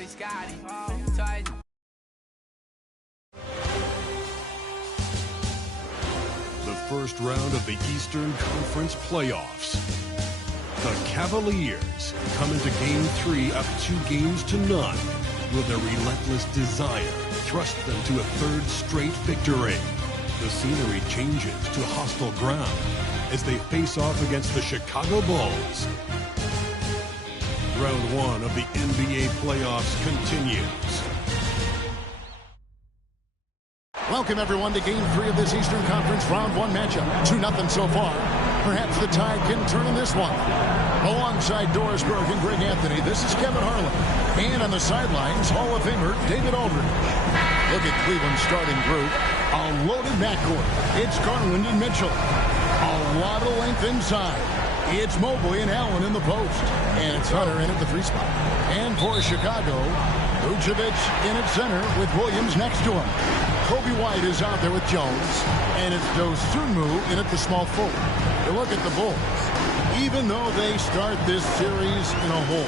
The first round of the Eastern Conference playoffs. The Cavaliers come into Game 3 up 2-0. Will their relentless desire thrust them to a third straight victory? The scenery changes to hostile ground as they face off against the Chicago Bulls. Round 1 of the NBA playoffs continues. Welcome, everyone, to Game 3 of this Eastern Conference Round 1 matchup. 2-0 so far. Perhaps the tide can turn in this one. Alongside Doris Burke and Greg Anthony, this is Kevin Harlan. And on the sidelines, Hall of Famer David Aldridge. Look at Cleveland's starting group. A loaded backcourt. It's Garland and Mitchell. A lot of length inside. It's Mobley and Allen in the post. And it's Hunter in at the 3 spot. And for Chicago, Vucevic in at center with Williams next to him. Kobe White is out there with Jones. And it's Dosunmu in at the small forward. You look at the Bulls. Even though they start this series in a hole,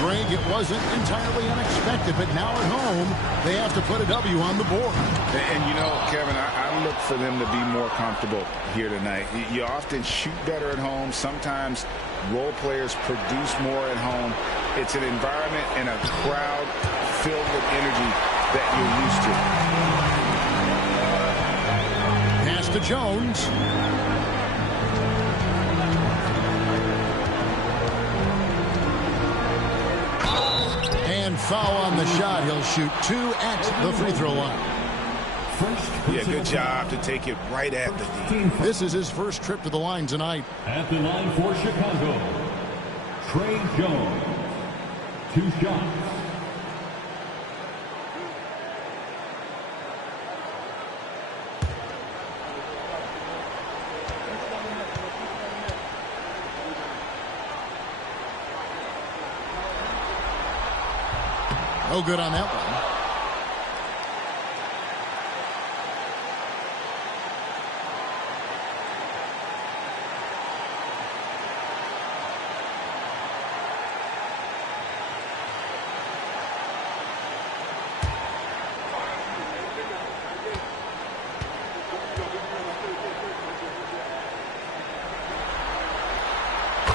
Greg, it wasn't entirely unexpected, but now at home, they have to put a W on the board. And you know, Kevin, I look for them to be more comfortable here tonight. You often shoot better at home. Sometimes role players produce more at home. It's an environment and a crowd filled with energy that you're used to. Pass to Jones. And foul on the shot. He'll shoot 2 at the free throw line. Yeah, good job to take it right at the D. This is his first trip to the line tonight. At the line for Chicago, Trey Jones. 2 shots. No good on that one.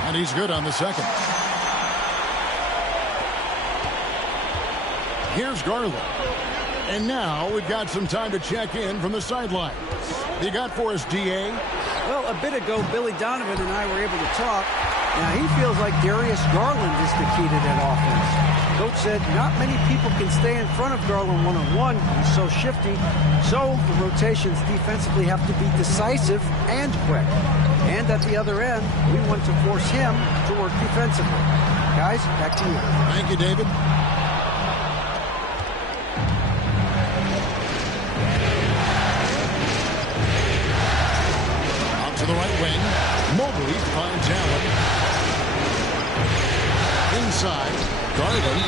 And he's good on the second. Here's Garland. And now we've got some time to check in from the sidelines. You got for us, D.A.? Well, a bit ago, Billy Donovan and I were able to talk. Now, he feels like Darius Garland is the key to that offense. Coach said not many people can stay in front of Garland one-on-one. He's so shifty. So the rotations defensively have to be decisive and quick. And at the other end, we want to force him to work defensively. Guys, back to you. Thank you, David. To the right wing. Mobley finds Allen. Inside. Garland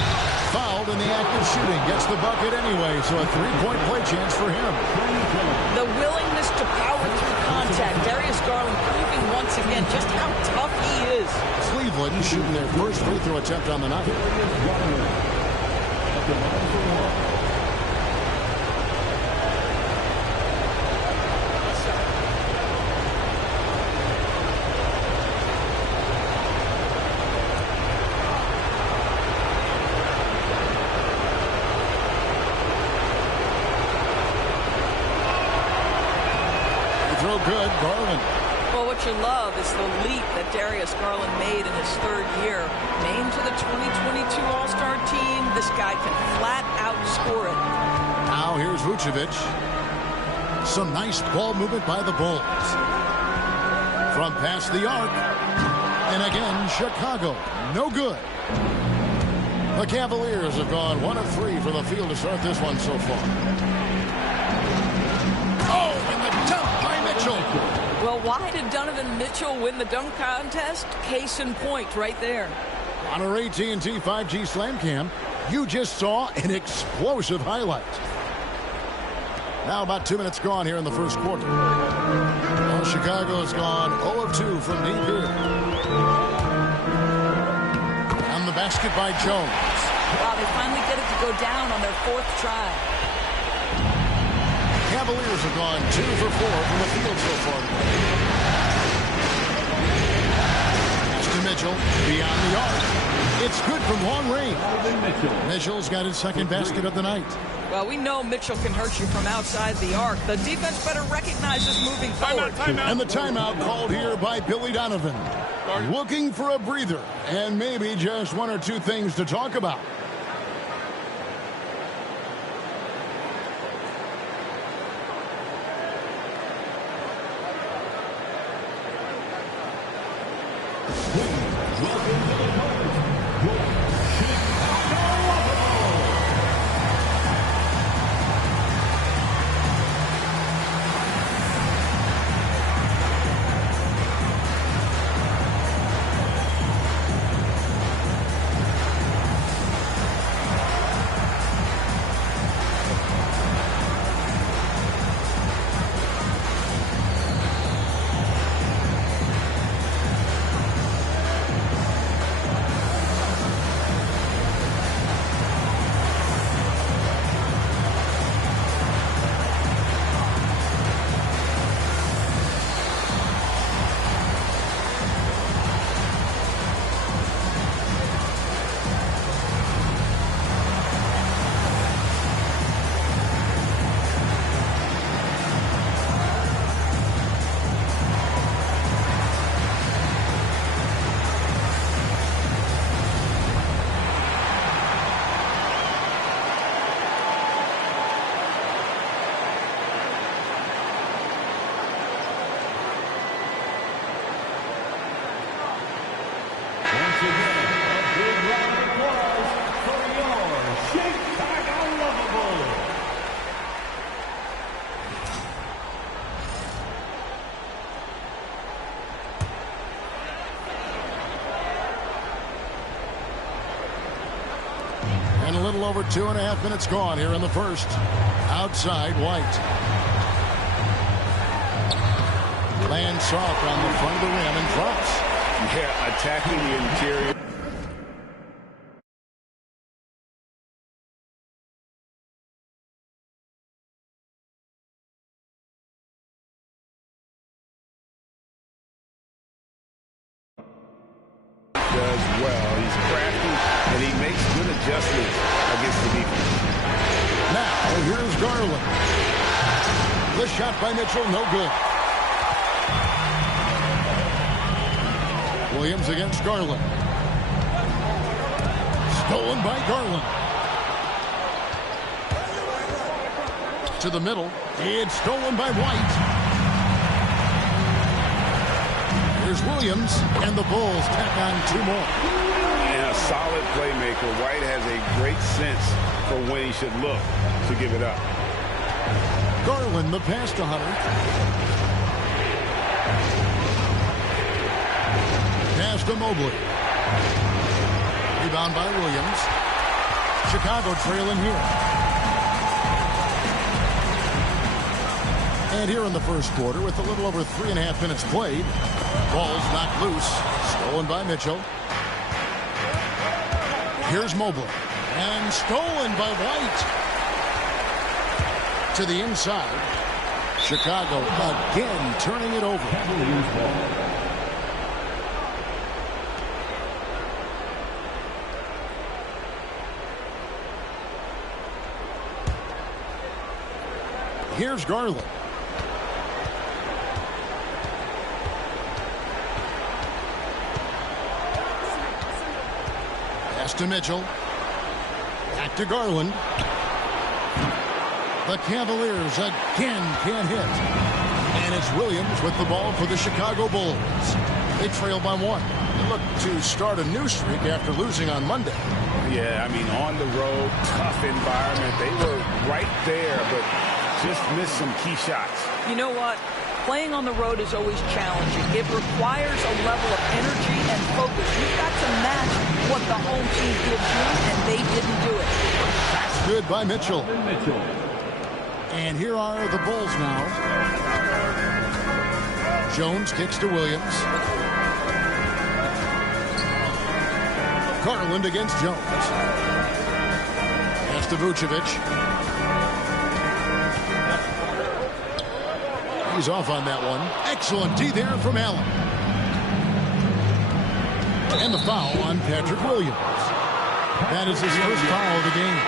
fouled in the act of shooting. Gets the bucket anyway, so a 3-point play chance for him. The willingness to power through contact. Darius Garland proving once again just how tough he is. Cleveland shooting their first free throw attempt on the night. Good, Garland. Well, what you love is the leap that Darius Garland made in his 3rd year. Named to the 2022 All-Star team, this guy can flat out score it. Now here's Vucevic. Some nice ball movement by the Bulls. From past the arc. And again, Chicago. No good. The Cavaliers have gone 1 of 3 from the field to start this one so far. Oh, and the dunk by Mitchell. Well, why did Donovan Mitchell win the dunk contest? Case in point right there. On our AT&T 5G Slam Cam, you just saw an explosive highlight. Now about 2 minutes gone here in the first quarter. Well, Chicago has gone 0 of 2 from deep here. On the basket by Jones. Wow, they finally get it to go down on their 4th try. Cavaliers have gone 2 for 4 from the field so far. Pass to Mitchell, beyond the arc. It's good from long range. Mitchell's got his 2nd basket of the night. Well, we know Mitchell can hurt you from outside the arc. The defense better recognize this moving forward. And the timeout called here by Billy Donovan. Looking for a breather and maybe just 1 or 2 things to talk about. And a little over 2.5 minutes gone here in the first. Outside, White. Lands soft on the front of the rim and drops. Yeah, attacking the interior. Does well. He's crafty, and he makes good adjustments against the defense. Now, here's Garland. The shot by Mitchell, no good. Williams against Garland. Stolen by Garland. To the middle. It's stolen by White. Here's Williams, and the Bulls tack on 2 more. And a solid playmaker. White has a great sense for when he should look to give it up. Garland, the pass to Hunter. Pass to Mobley. Rebound by Williams. Chicago trailing here. And here in the first quarter, with a little over 3.5 minutes played, ball's knocked loose. Stolen by Mitchell. Here's Mobley. And stolen by White. To the inside. Chicago again turning it over. Here's Garland. Pass to Mitchell. Back to Garland. The Cavaliers again can't hit. And it's Williams with the ball for the Chicago Bulls. They trail by 1. They look to start a new streak after losing on Monday. Yeah, I mean, on the road, tough environment. They were right there, but just missed some key shots. You know what? Playing on the road is always challenging. It requires a level of energy and focus. You've got to match what the home team gives you, and they didn't do it. That's good by Mitchell. And here are the Bulls now. Jones kicks to Williams. Garland against Jones. to Vucevic. He's off on that one. Excellent D there from Allen. And the foul on Patrick Williams. That is his first foul of the game.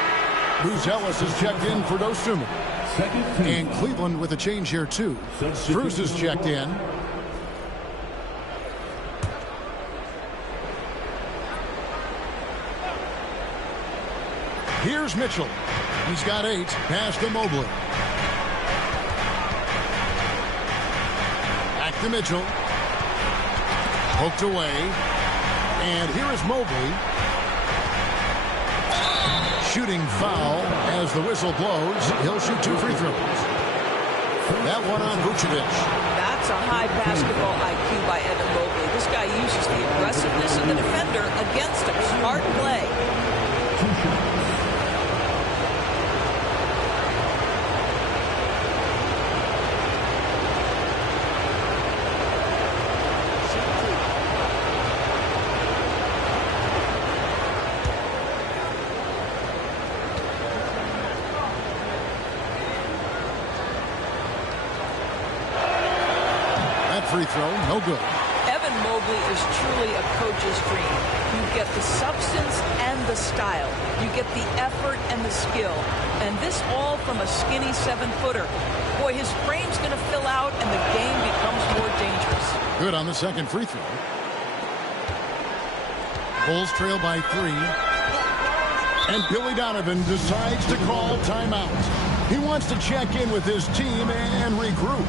Bruce Ellis has checked in for Dosunmu. And Cleveland with a change here, too. Bruce has checked in. Here's Mitchell. He's got 8. Pass to Mobley. Back to Mitchell. Poked away. And here is Mobley. Shooting foul as the whistle blows. He'll shoot 2 free throws. That one on Vucevic. That's a high basketball IQ by Evan Mobley. This guy uses the aggressiveness of the defender against him. Smart play. Free throw, no good. Evan Mobley is truly a coach's dream. You get the substance and the style. You get the effort and the skill. And this all from a skinny 7-footer. Boy, his frame's going to fill out and the game becomes more dangerous. Good on the second free throw. Bulls trail by 3. And Billy Donovan decides to call timeout. He wants to check in with his team and regroup.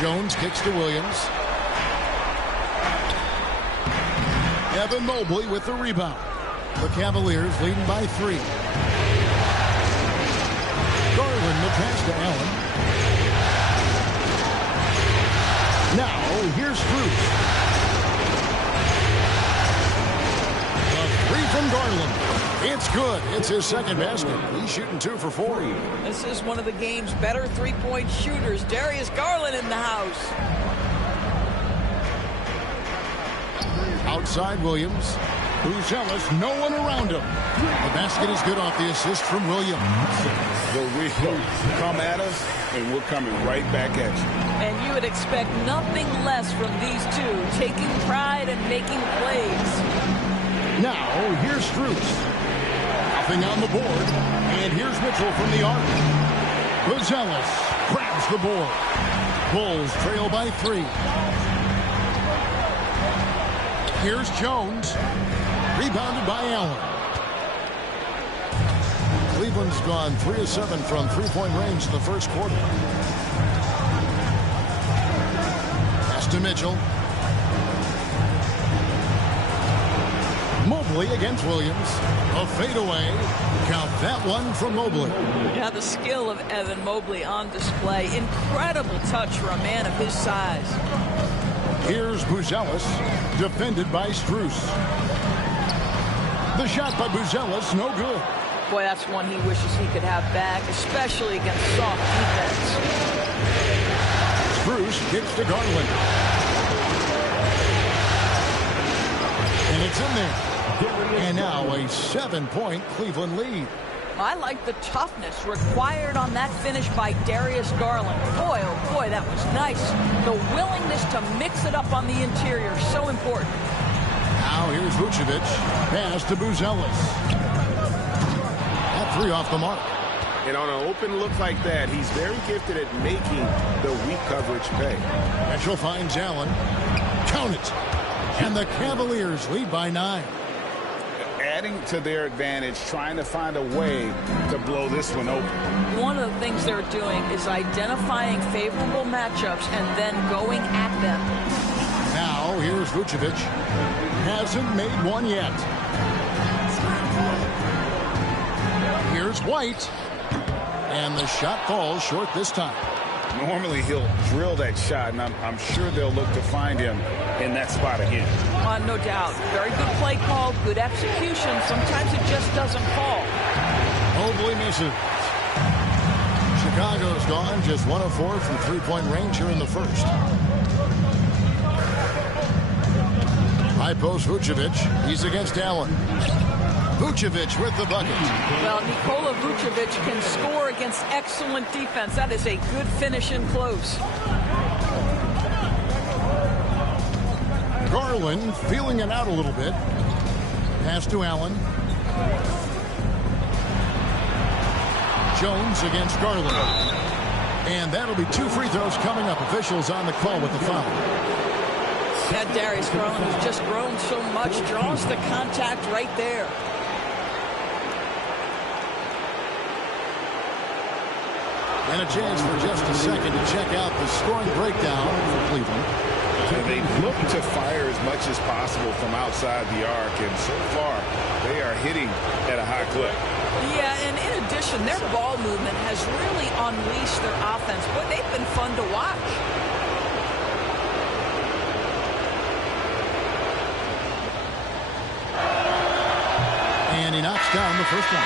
Jones kicks to Williams. Evan Mobley with the rebound. The Cavaliers leading by 3. Garland the pass to Allen. Now here's Strus. The 3 from Garland. It's good. It's his second basket. He's shooting 2 for 4. This is one of the game's better three-point shooters. Darius Garland in the house. Outside Williams. Bruce Ellis, no one around him. The basket is good off the assist from Williams. The will come at us, and we're coming right back at you. And you would expect nothing less from these two, taking pride and making plays. Now, here's Strus. Nothing on the board. And here's Mitchell from the arc. Ellis grabs the board. Bulls trail by 3. Here's Jones. Rebounded by Allen. Cleveland's gone 3 of 7 from three-point range in the first quarter. Pass to Mitchell. Mobley against Williams. A fadeaway. Count that one from Mobley. Yeah, the skill of Evan Mobley on display. Incredible touch for a man of his size. Here's Buzelis, defended by Strus. The shot by Buzelis, no good. Boy, that's one he wishes he could have back, especially against soft defense. Strus kicks to Garland. And it's in there. And now a 7-point Cleveland lead. I like the toughness required on that finish by Darius Garland. Boy, oh boy, that was nice. The willingness to mix it up on the interior, so important. Now here's Vucevic. Pass to Buzelis. That three off the mark. And on an open look like that, he's very gifted at making the weak coverage pay. Mitchell finds Allen. Count it. And the Cavaliers lead by 9. Adding to their advantage, trying to find a way to blow this one open. One of the things they're doing is identifying favorable matchups and then going at them. Now here's Vucevic. Hasn't made one yet. Here's White. And the shot falls short this time. Normally he'll drill that shot, and I'm sure they'll look to find him in that spot again. No doubt. Very good play call, good execution. Sometimes it just doesn't fall. Mobley misses. Chicago's gone just 1 of 4 from three-point range here in the first. High post Vucevic. He's against Allen. Vucevic with the bucket. Well, Nikola Vucevic can score against excellent defense. That is a good finish in close. Garland feeling it out a little bit. Pass to Allen. Jones against Garland. And that'll be 2 free throws coming up. Officials on the call with the foul. That Darius Garland has just grown so much. Draws the contact right there. And a chance for just a second to check out the scoring breakdown for Cleveland. They look to fire as much as possible from outside the arc, and so far they are hitting at a high clip. Yeah, and in addition, their ball movement has really unleashed their offense. Boy, they've been fun to watch. And he knocks down the first one.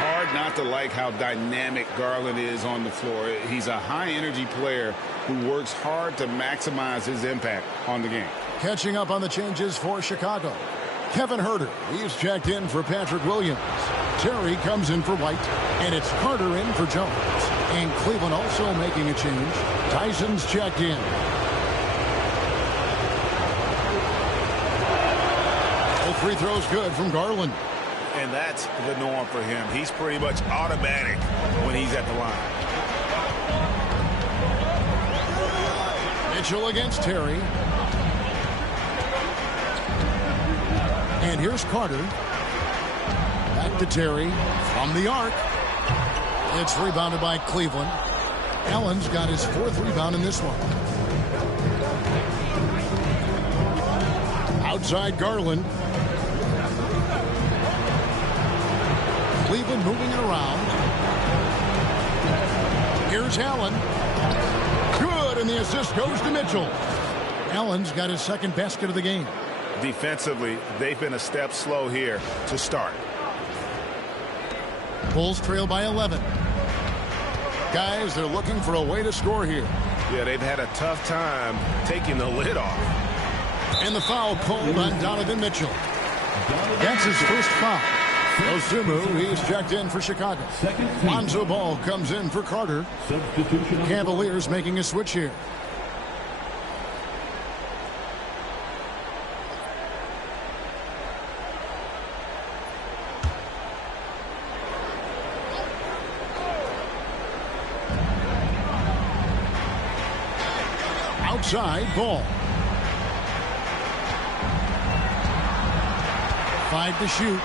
Hard not to like how dynamic Garland is on the floor. He's a high-energy player who works hard to maximize his impact on the game. Catching up on the changes for Chicago. Kevin Huerter, he's checked in for Patrick Williams. Terry comes in for White, and it's Carter in for Jones. And Cleveland also making a change. Tyson's checked in. All free throws good from Garland. And that's the norm for him. He's pretty much automatic when he's at the line. Mitchell against Terry. And here's Carter. Back to Terry from the arc. It's rebounded by Cleveland. Allen's got his 4th rebound in this one. Outside Garland. Cleveland moving it around. Here's Allen. Good, and the assist goes to Mitchell. Allen's got his 2nd basket of the game. Defensively, they've been a step slow here to start. Bulls trail by 11. Guys, they're looking for a way to score here. Yeah, they've had a tough time taking the lid off. And the foul called on Donovan Mitchell. That's his first foul. Osumu, he's checked in for Chicago. Lonzo Ball comes in for Carter. Cavaliers making a switch here. Outside Ball. 5 to shoot.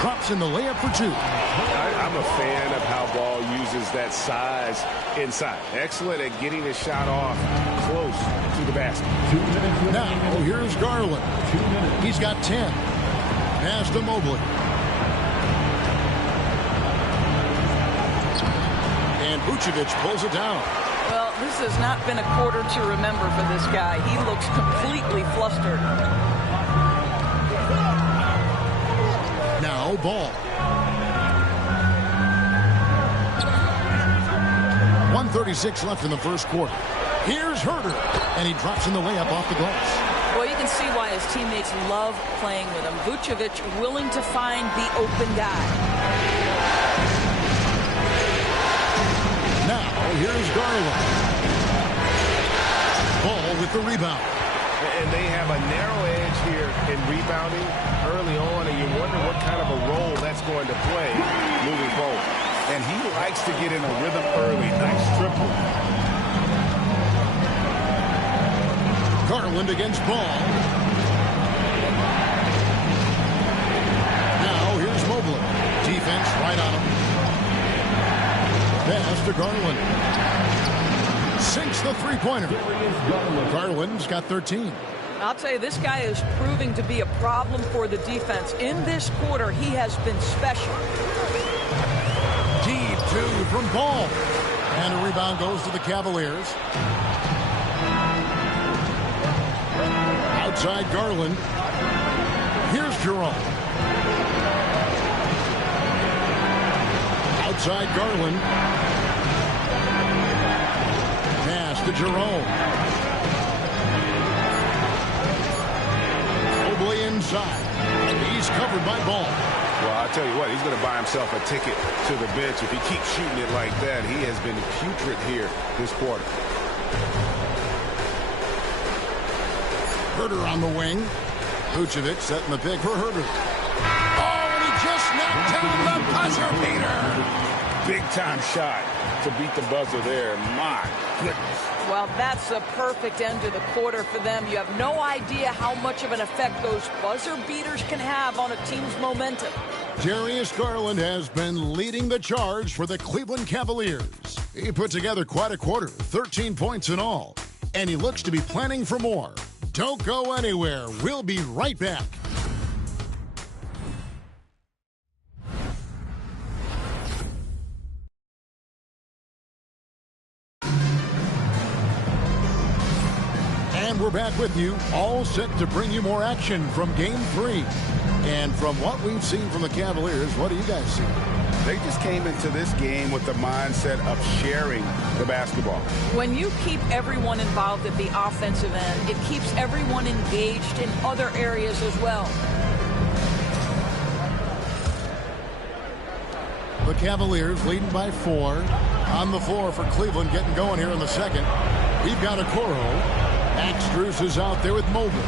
Drops in the layup for two. I'm a fan of how Ball uses that size inside. Excellent at getting his shot off close to the basket. Now, here's Garland. He's got 10. Pass to Mobley. And Vucevic pulls it down. Well, this has not been a quarter to remember for this guy. He looks completely flustered. Now Ball. 1:36 left in the first quarter. Here's Herter, and he drops in the layup off the glass. Well, you can see why his teammates love playing with him. Vucevic willing to find the open guy. Now here's Garland. Ball with the rebound. And they have a narrow edge here in rebounding early on, and you wonder what kind of a role that's going to play moving forward. And he likes to get in a rhythm early. Nice triple. Garland against Ball. Now here's Mobley. Defense right on him. Pass to Garland. Sinks the three-pointer. Garland's got 13. I'll tell you, this guy is proving to be a problem for the defense. In this quarter, he has been special. Deep two from Ball. And a rebound goes to the Cavaliers. Outside Garland. Here's Jerome. Outside Garland. Pass to Jerome. Mobley inside. He's covered by Ball. Well, I'll tell you what, he's going to buy himself a ticket to the bench if he keeps shooting it like that. He has been putrid here this quarter. Herter on the wing. Vucevic setting the pick for Herter. Oh, and he just knocked down the buzzer beater. Big-time shot to beat the buzzer there. My goodness. Well, that's a perfect end to the quarter for them. You have no idea how much of an effect those buzzer beaters can have on a team's momentum. Darius Garland has been leading the charge for the Cleveland Cavaliers. He put together quite a quarter, 13 points in all, and he looks to be planning for more. Don't go anywhere. We'll be right back. And we're back with you, all set to bring you more action from Game 3. And from what we've seen from the Cavaliers, what do you guys see? They just came into this game with the mindset of sharing the basketball. When you keep everyone involved at the offensive end, it keeps everyone engaged in other areas as well. The Cavaliers leading by 4. On the floor for Cleveland, getting going here in the second. We've got Okoro. Axtrus is out there with Mobley.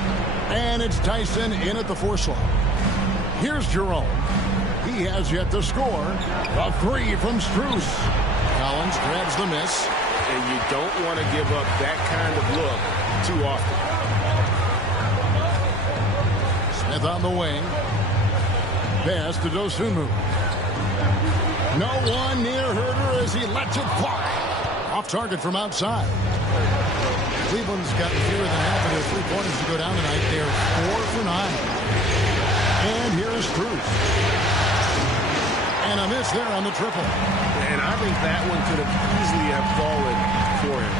And it's Tyson in at the 4 slot. Here's Jerome. He has yet to score. A 3 from Strus. Collins grabs the miss. And you don't want to give up that kind of look too often. Smith on the wing. Pass to Dosunmu. No one near Herter as he lets it fly. Off target from outside. Cleveland's gotten fewer than half of their three-pointers to go down tonight. They're 4 for 9. And here's Strus. And a miss there on the triple. And I think that one could have easily have fallen for him.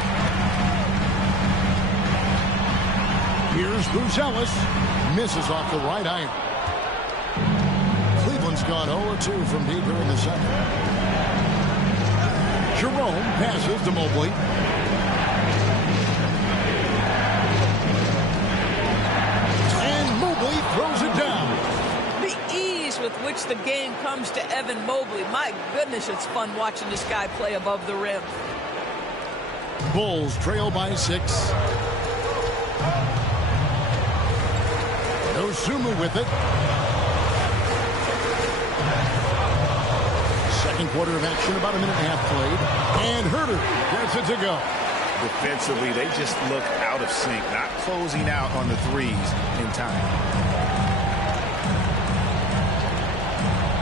Here's Bruce Ellis. Misses off the right iron. Cleveland's gone 0-2 from deep here in the second. Jerome passes to Mobley. And Mobley throws it down. The ease with which the game comes to Evan Mobley. My goodness, it's fun watching this guy play above the rim. Bulls trail by 6. Dosunmu with it. Second quarter of action, about a minute and a half played. And Herter gets it to go. Defensively, they just look out of sync, not closing out on the threes in time.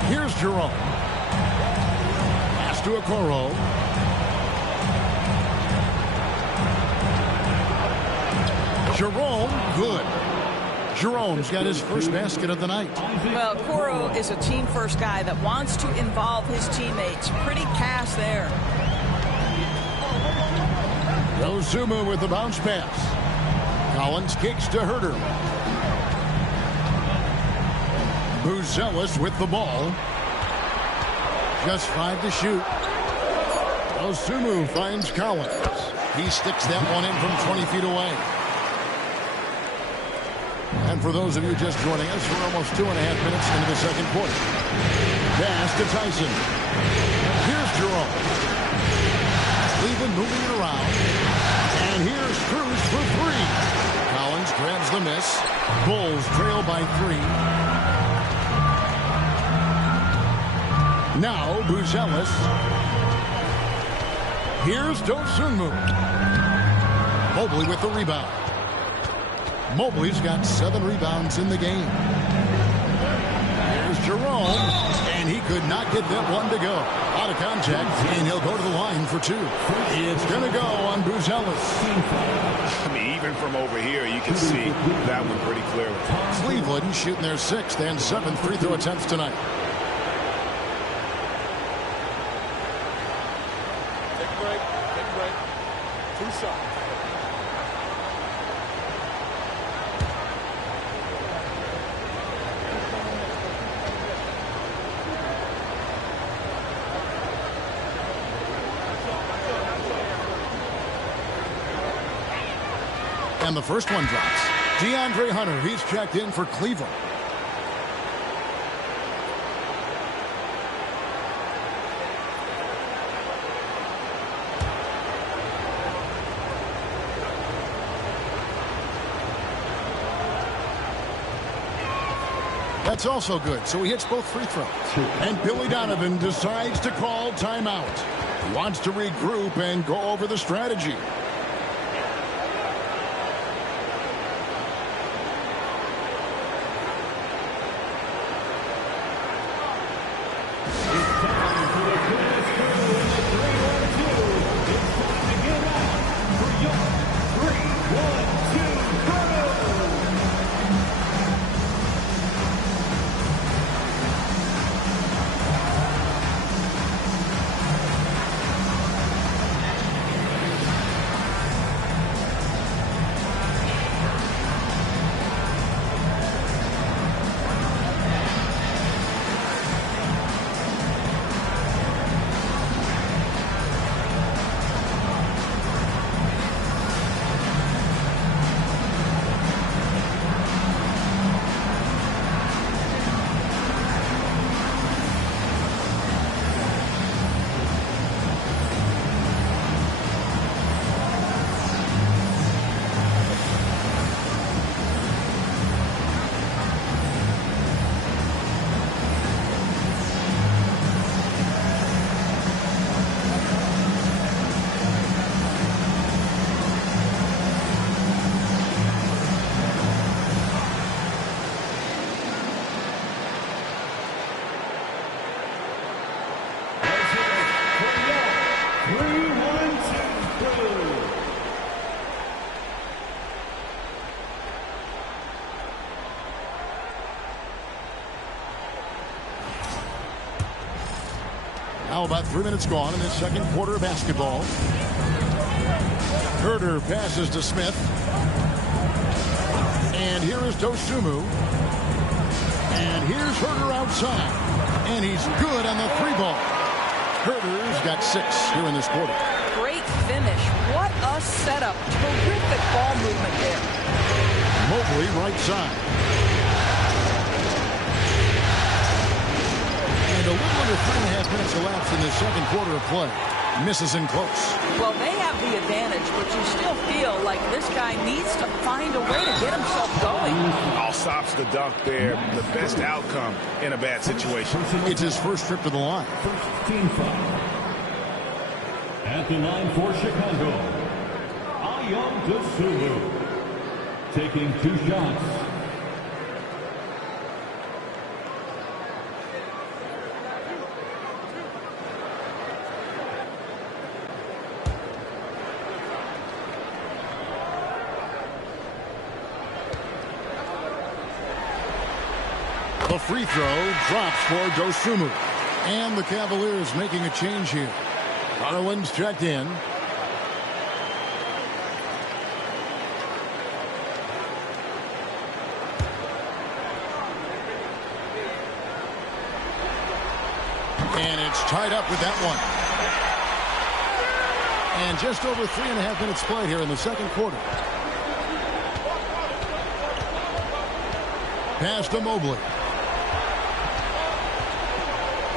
Here's Jerome. Pass to Okoro. Jerome, good. Jerome's got his first basket of the night. Well, Okoro is a team-first guy that wants to involve his teammates. Pretty pass there. Dosunmu with the bounce pass. Collins kicks to Herter. Buzelis with the ball. Just 5 to shoot. Dosunmu finds Collins. He sticks that one in from 20 feet away. And for those of you just joining us, we're almost 2.5 minutes into the second quarter. Pass to Tyson. Here's Jerome. Cleveland moving it around. And here's Cruz for 3. Collins grabs the miss. Bulls trail by 3. Now Buzelis. Here's Dosunmu. Mobley with the rebound. Mobley's got 7 rebounds in the game. Here's Jerome, and he could not get that one to go. Out of contact, and he'll go to the line for 2. It's going to go on Buzelis. I mean, even from over here, you can see that one pretty clearly. Cleveland shooting their 6th and 7th free throw attempts tonight. Take a break. 2 shots. And the first one drops. DeAndre Hunter, he's checked in for Cleveland. That's also good, so he hits both free throws. And Billy Donovan decides to call timeout. He wants to regroup and go over the strategy. Now about 3 minutes gone in the second quarter of basketball. Herter passes to Smith. And here is Dosunmu. And here's Herter outside. And he's good on the 3-ball. Herter's got 6 here in this quarter. Great finish. What a setup. Terrific ball movement there. Mobley right side. And a little under 3.5 minutes elapsed in the second quarter of play. Misses in close. Well, they have the advantage, but you still feel like this guy needs to find a way to get himself going. All stops the dunk there. The best outcome in a bad situation. It's his first trip to the line. First team foul. At the line for Chicago, Dosunmu taking 2 shots. The free throw drops for Dosunmu. And the Cavaliers making a change here. Garland's checked in. And it's tied up with that one. And just over 3.5 minutes played here in the second quarter. Pass to Mobley.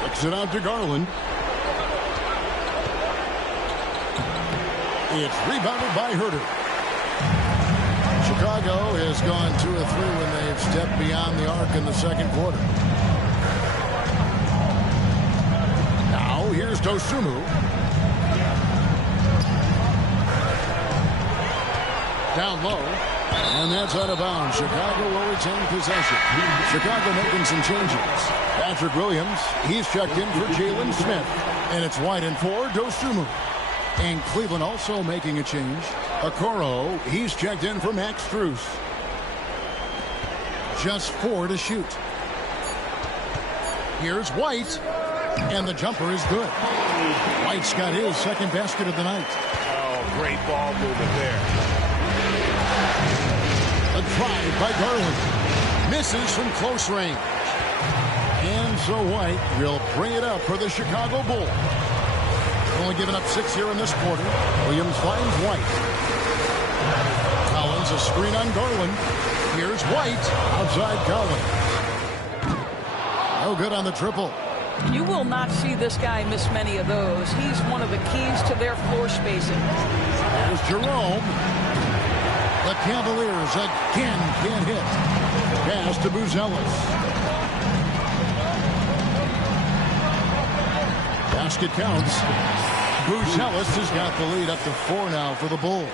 Kicks it out to Garland. It's rebounded by Herter. Chicago has gone 2 of 3 when they've stepped beyond the arc in the second quarter. Now here's Dosunmu. Down low. And that's out of bounds. Chicago will retain possession. Chicago making some changes. Patrick Williams, he's checked in for Jalen Smith. And it's White and 4, Dosunmu. And Cleveland also making a change. Okoro, he's checked in for Max Strus. Just 4 to shoot. Here's White. And the jumper is good. White's got his second basket of the night. Oh, great ball movement there. A drive by Garland. Misses from close range. And so White will bring it up for the Chicago Bulls. Only given up 6 here in this quarter. Williams finds White. Collins a screen on Garland. Here's White. Outside Collins. No good on the triple. You will not see this guy miss many of those. He's one of the keys to their floor spacing. There's Jerome. The Cavaliers again can't hit. Pass to Buzelis. Basket counts. Buzelis has got the lead up to 4 now for the Bulls.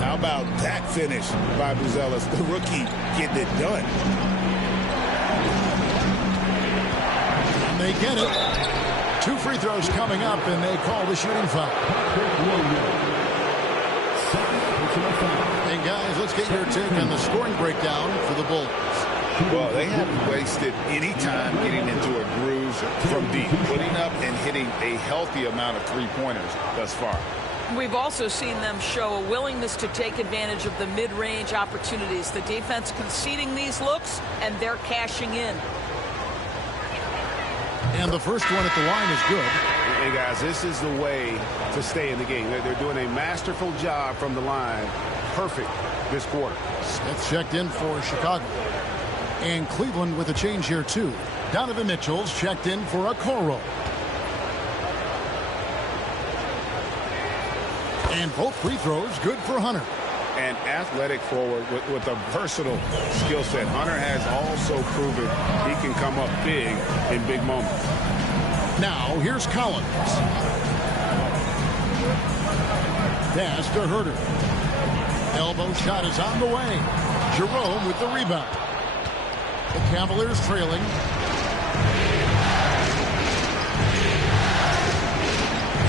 How about that finish by Buzelis, the rookie, getting it done. And they get it. 2 free throws coming up, and they call the shooting foul. And guys, let's get your take on the scoring breakdown for the Bulls. Well, they haven't wasted any time getting into a groove from deep, putting up and hitting a healthy amount of three-pointers thus far. We've also seen them show a willingness to take advantage of the mid-range opportunities. The defense conceding these looks, and they're cashing in. And the first one at the line is good. Hey, guys, this is the way to stay in the game. They're doing a masterful job from the line. Perfect this quarter. Smith checked in for Chicago. And Cleveland with a change here, too. Donovan Mitchell's checked in for Okoro. And both free throws good for Hunter. An athletic forward with a versatile skill set. Hunter has also proven he can come up big in big moments. Now, here's Collins. Pass to Herter. Elbow shot is on the way. Jerome with the rebound. The Cavaliers trailing.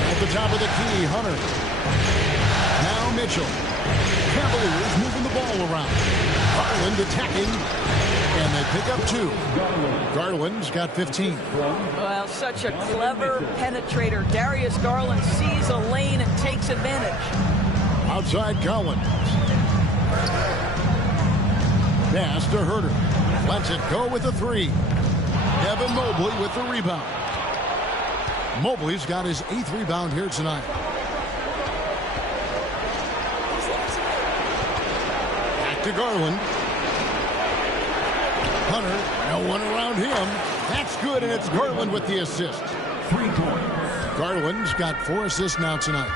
At the top of the key, Hunter. Now Mitchell. Cavaliers moving the ball around. Garland attacking. And they pick up 2. Garland's got 15. Well, such a clever penetrator. Darius Garland sees a lane and takes advantage. Outside Collins. Pass to Herter. Lets it go with the 3. Evan Mobley with the rebound. Mobley's got his 8th rebound here tonight. Back to Garland. Hunter, no one around him. That's good, and it's Garland with the assist. 3 points. Garland's got 4 assists now tonight.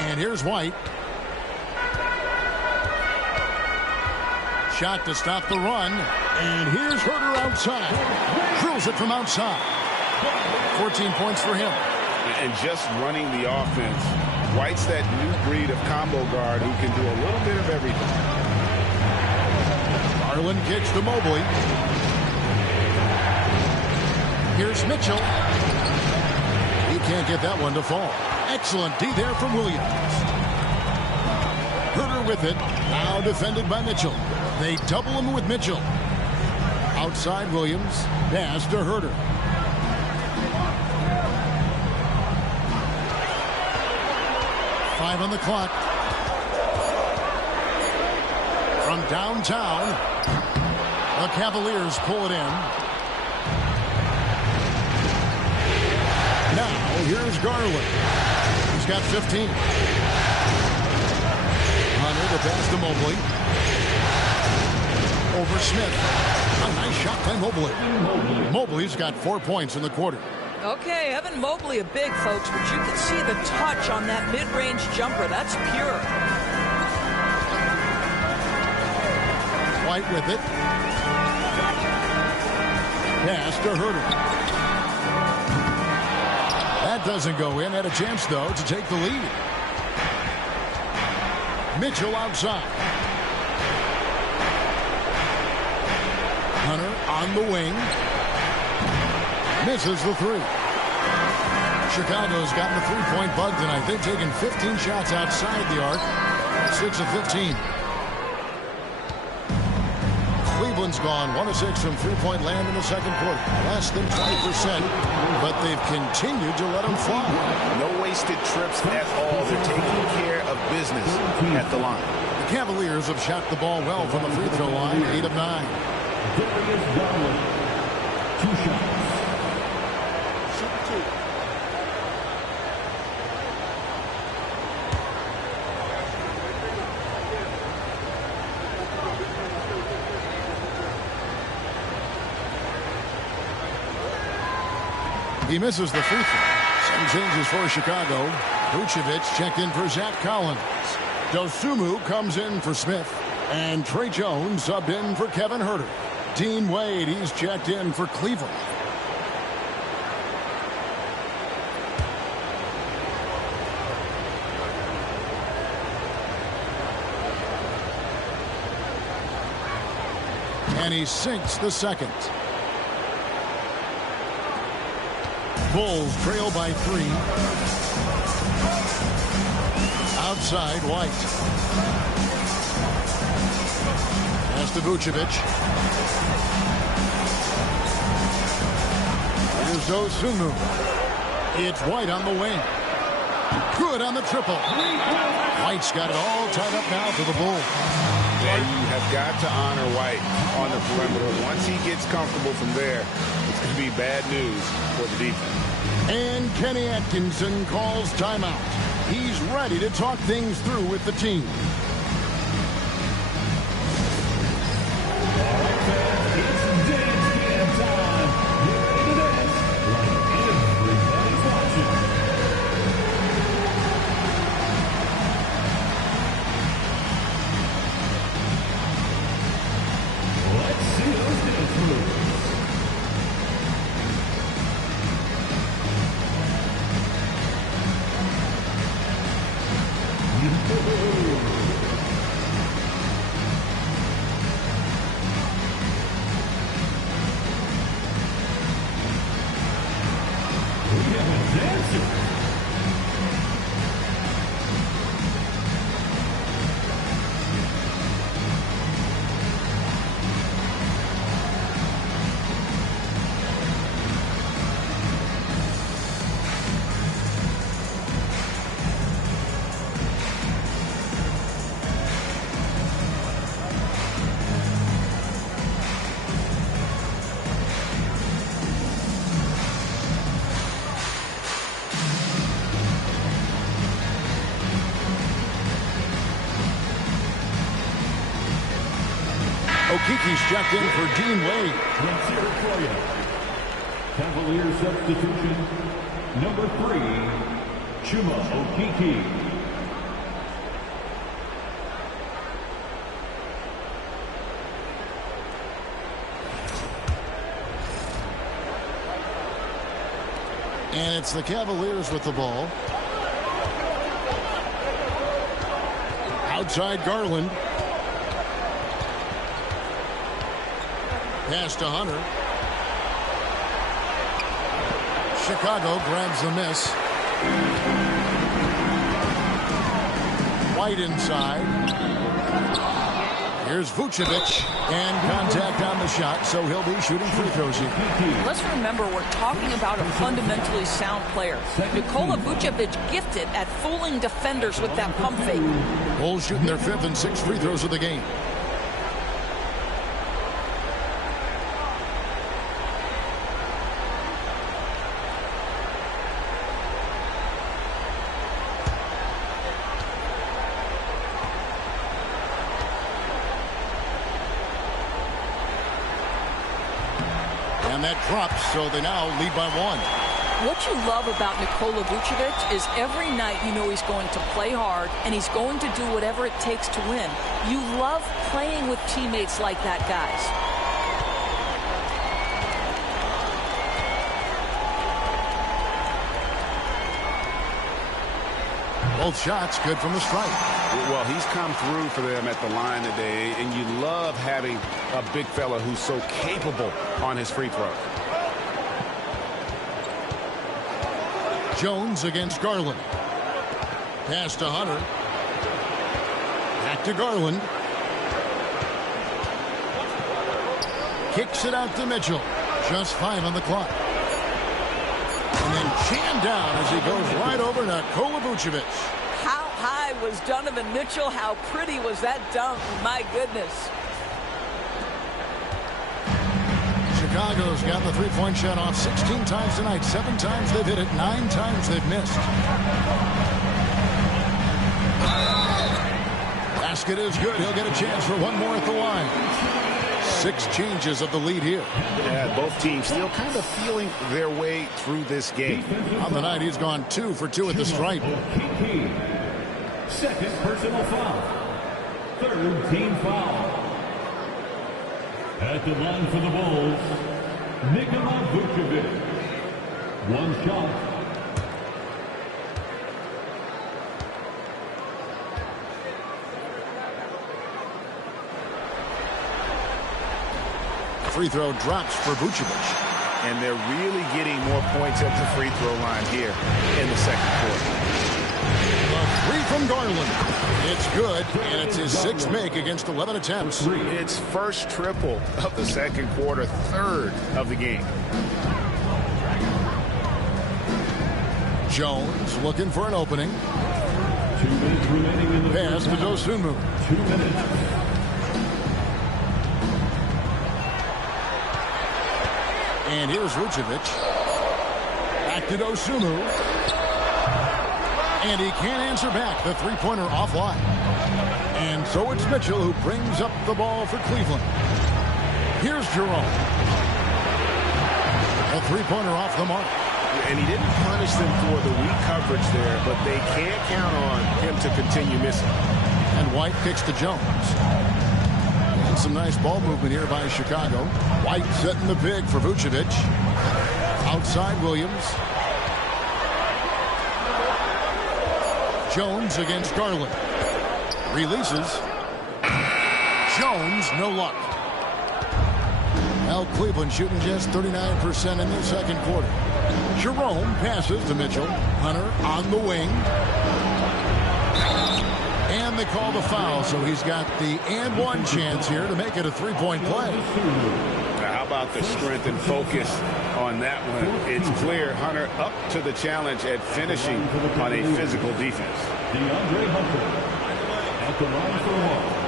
And here's White. Shot to stop the run. And here's Herter outside. Drills it from outside. 14 points for him. And just running the offense. White's that new breed of combo guard who can do a little bit of everything. Garland kicks to Mobley. Here's Mitchell. He can't get that one to fall. Excellent D there from Williams. Herter with it. Now defended by Mitchell. They double him with Mitchell. Outside Williams. Pass to Herter. Five on the clock. From downtown, the Cavaliers pull it in. Now, here's Garland. He's got 15. Hunter, the pass to Mobley. Over Smith. A nice shot by Mobley. Mobley's got 4 points in the quarter. Okay, Evan Mobley a big, folks, but you can see the touch on that mid-range jumper. That's pure. White with it. Pass to Herter. That doesn't go in. Had a chance, though, to take the lead. Mitchell outside. Hunter on the wing. Misses the three. Chicago's gotten a three-point bug tonight. They've taken 15 shots outside the arc. 6 of 15. Cleveland's gone 1 of 6 from three-point land in the second quarter. Less than 20%, but they've continued to let them fly. No wasted trips at all. They're taking care of business at the line. The Cavaliers have shot the ball well from the free throw line, 8 of 9. Darius Garland, 2 shots. He misses the free throw. Some changes for Chicago. Vucevic checked in for Zach Collins. Dosunmu comes in for Smith. And Trey Jones subbed in for Kevin Herter. Dean Wade, he's checked in for Cleveland. And he sinks the second. Bulls trail by 3. Outside, White. Pass to Vucevic. Here's Dosunmu. It's White on the wing. Good on the triple. White's got it all tied up now for the Bulls. Yeah, you have got to honor White on the perimeter. Once he gets comfortable from there, it's going to be bad news for the defense. And Kenny Atkinson calls timeout. He's ready to talk things through with the team. Okiki's checked in for Dean Wade. Cavalier substitution, number 3, Chuma Okiki. And it's the Cavaliers with the ball. Outside Garland. Pass to Hunter. Chicago grabs the miss. White inside. Here's Vucevic, and contact on the shot, so he'll be shooting free throws here. Let's remember, we're talking about a fundamentally sound player. Nikola Vucevic gifted at fooling defenders with that pump fake. Bulls shooting their 5th and 6th free throws of the game. And that drops, so they now lead by 1. What you love about Nikola Vucevic is every night you know he's going to play hard and he's going to do whatever it takes to win. You love playing with teammates like that, guys. Both shots good from the stripe. Well, he's come through for them at the line today, and you love having a big fella who's so capable on his free throws. Jones against Garland. Pass to Hunter. Back to Garland. Kicks it out to Mitchell. Just 5 on the clock. And then jammed down as he goes right over Nikola Vucevic. How high was Donovan Mitchell? How pretty was that dunk? My goodness. Chicago's got the three-point shot off 16 times tonight. 7 times they've hit it. 9 times they've missed. Basket is good. He'll get a chance for one more at the line. 6 changes of the lead here. Yeah, both teams still kind of feeling their way through this game. On the night, he's gone 2 for 2 at the stripe. Second personal foul. 3rd team foul. At the line for the Bulls, Nikola Vucevic. 1 shot. Free throw drops for Vucevic. And they're really getting more points at the free throw line here in the second quarter. The 3 from Garland. It's good, and it's his 6th make against 11 attempts. It's first triple of the second quarter, 3rd of the game. Jones looking for an opening. 2 minutes remaining in the Pass to Dosunmu. 2 minutes. And here's Vucevic. Back to Dosunmu. And he can't answer back. The three-pointer offline. And so it's Mitchell who brings up the ball for Cleveland. Here's Jerome. A three-pointer off the mark. And he didn't punish them for the weak coverage there, but they can't count on him to continue missing. And White kicks to Jones. And some nice ball movement here by Chicago. White setting the pick for Vucevic. Outside Williams. Jones against Garland. Releases. Jones, no luck. Well, Cleveland shooting just 39% in the second quarter. Jerome passes to Mitchell. Hunter on the wing. And they call the foul, so he's got the and one chance here to make it a three-point play. Now, how about the strength and focus on that one? It's clear Hunter up to the challenge at finishing on a physical defense. DeAndre Hunter at the line for one.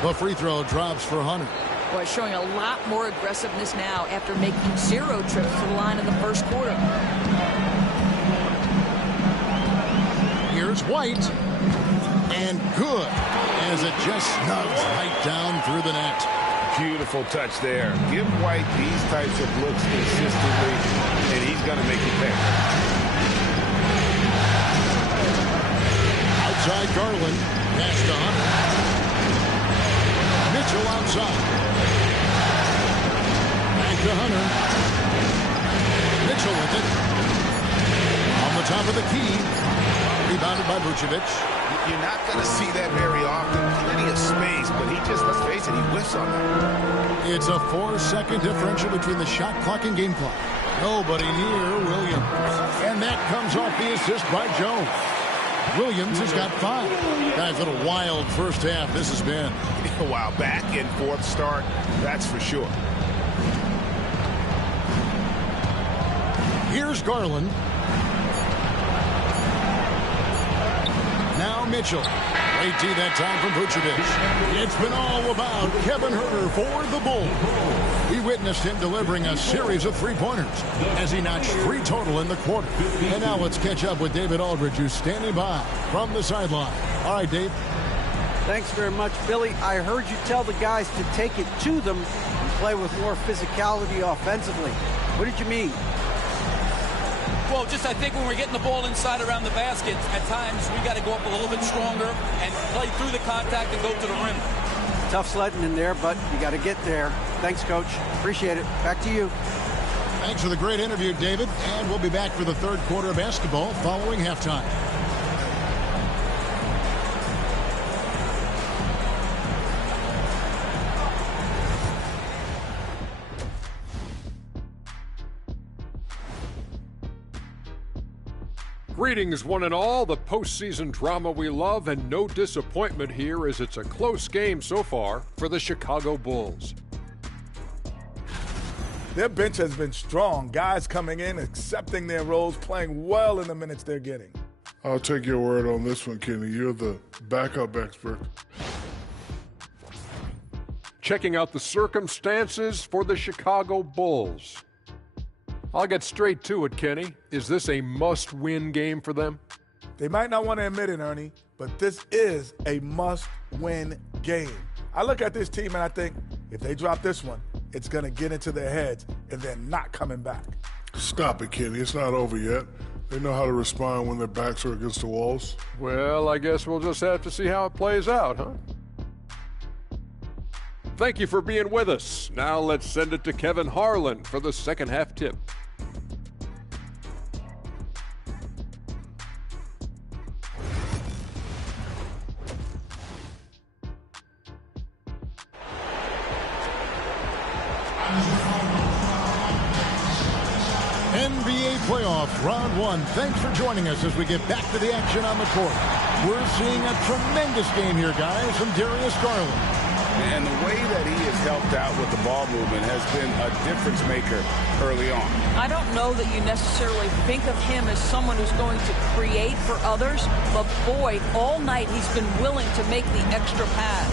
The free throw drops for Hunter. Boy, showing a lot more aggressiveness now after making 0 trips to the line in the first quarter. Here's White. And good, as it just snugs right down through the net. Beautiful touch there. Give White these types of looks consistently, and he's going to make it pay. Outside Garland. Pass to Hunter. Mitchell outside. Back to Hunter. Mitchell with it. On the top of the key. Rebounded by Vucevic. You're not going to see that very often. Plenty of space, but he just, let's face it, he whiffs on that. It's a 4-second differential between the shot clock and game clock. Nobody near Williams. And that comes off the assist by Jones. Williams has got 5. Guys, what a wild first half this has been. Wow, back and forth start, that's for sure. Here's Garland. Now Mitchell. Great tee that time from Vucevic. It's been all about Kevin Huerter for the Bulls. We witnessed him delivering a series of three-pointers as he notched 3 total in the quarter. And now let's catch up with David Aldridge, who's standing by from the sideline. All right, Dave. Thanks very much, Billy. I heard you tell the guys to take it to them and play with more physicality offensively. What did you mean? Well, just I think when we're getting the ball inside around the basket, at times we got to go up a little bit stronger and play through the contact and go to the rim. Tough sledding in there, but you got to get there. Thanks, Coach. Appreciate it. Back to you. Thanks for the great interview, David. And we'll be back for the third quarter of basketball following halftime. Greetings, one and all. The postseason drama we love, and no disappointment here as it's a close game so far for the Chicago Bulls. Their bench has been strong. Guys coming in, accepting their roles, playing well in the minutes they're getting. I'll take your word on this one, Kenny. You're the backup expert. Checking out the circumstances for the Chicago Bulls. I'll get straight to it, Kenny. Is this a must-win game for them? They might not want to admit it, Ernie, but this is a must-win game. I look at this team and I think if they drop this one, it's going to get into their heads and they're not coming back. Stop it, Kenny. It's not over yet. They know how to respond when their backs are against the walls. Well, I guess we'll just have to see how it plays out, huh? Thank you for being with us. Now let's send it to Kevin Harlan for the second half tip. NBA playoffs, round 1. Thanks for joining us as we get back to the action on the court. We're seeing a tremendous game here, guys, from Darius Garland. And the way that he has helped out with the ball movement has been a difference maker early on. I don't know that you necessarily think of him as someone who's going to create for others, but boy, all night he's been willing to make the extra pass.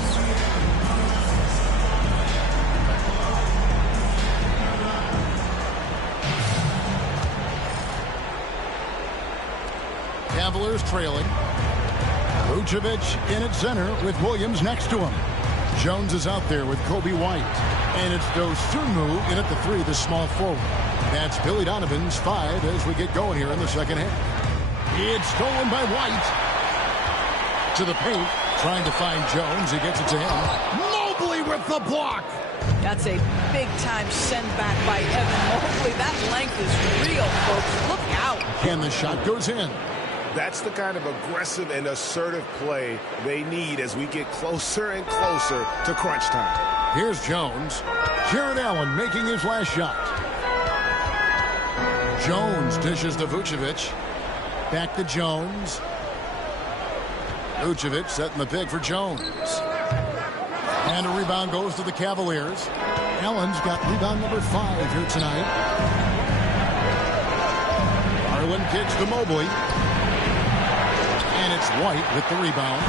Cavaliers trailing. Vucevic in at center with Williams next to him. Jones is out there with Kobe White. And it's Dosunmu in at the 3, the small forward. That's Billy Donovan's 5 as we get going here in the second half. It's stolen by White. To the paint, trying to find Jones. He gets it to him. Mobley with the block. That's a big-time send back by Evan Mobley. That length is real, folks. Look out. And the shot goes in. That's the kind of aggressive and assertive play they need as we get closer and closer to crunch time. Here's Jones. Jared Allen making his last shot. Jones dishes to Vucevic. Back to Jones. Vucevic setting the pick for Jones. And a rebound goes to the Cavaliers. Allen's got rebound number 5 here tonight. Garland kicks to Mobley. And it's White with the rebound.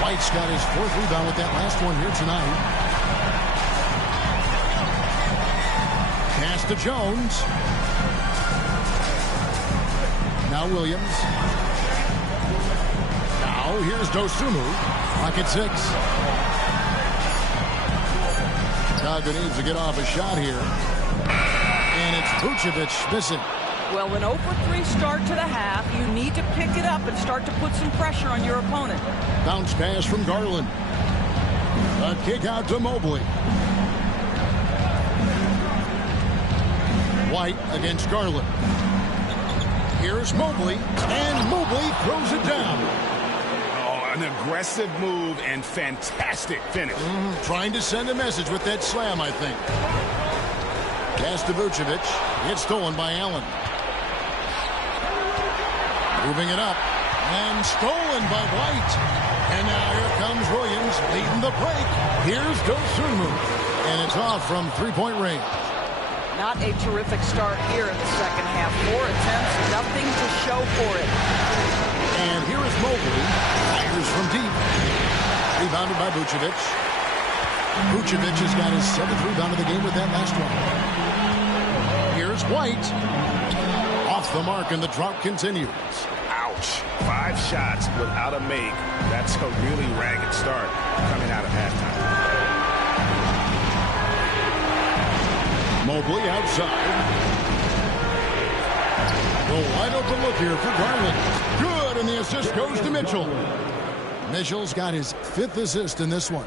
White's got his 4th rebound with that last one here tonight. Pass to Jones. Now Williams. Now here's Dosunmu. Pocket 6. Chicago needs to get off a shot here. And it's Vucevic missing. Well, an 0 for 3 start to the half. You need to pick it up and start to put some pressure on your opponent. Bounce pass from Garland. A kick out to Mobley. White against Garland. Here's Mobley, and Mobley throws it down. An aggressive move and fantastic finish. Trying to send a message with that slam, I think. Pass to Vucevic. It's stolen by Allen. Moving it up. And stolen by White. And now here comes Williams leading the break. Here's Dosunmu. And it's off from three-point range. Not a terrific start here in the second half. 4 attempts, nothing to show for it. And here is Mobley. Fires from deep. Rebounded by Vucevic. Vucevic has got his 7th rebound of the game with that last one. Here's White. Off the mark, and the drought continues. Ouch. 5 shots without a make. That's a really ragged start coming out of halftime. Mobley outside. The wide open look here for Garland. Good, and the assist goes to Mitchell. Mitchell's got his 5th assist in this one.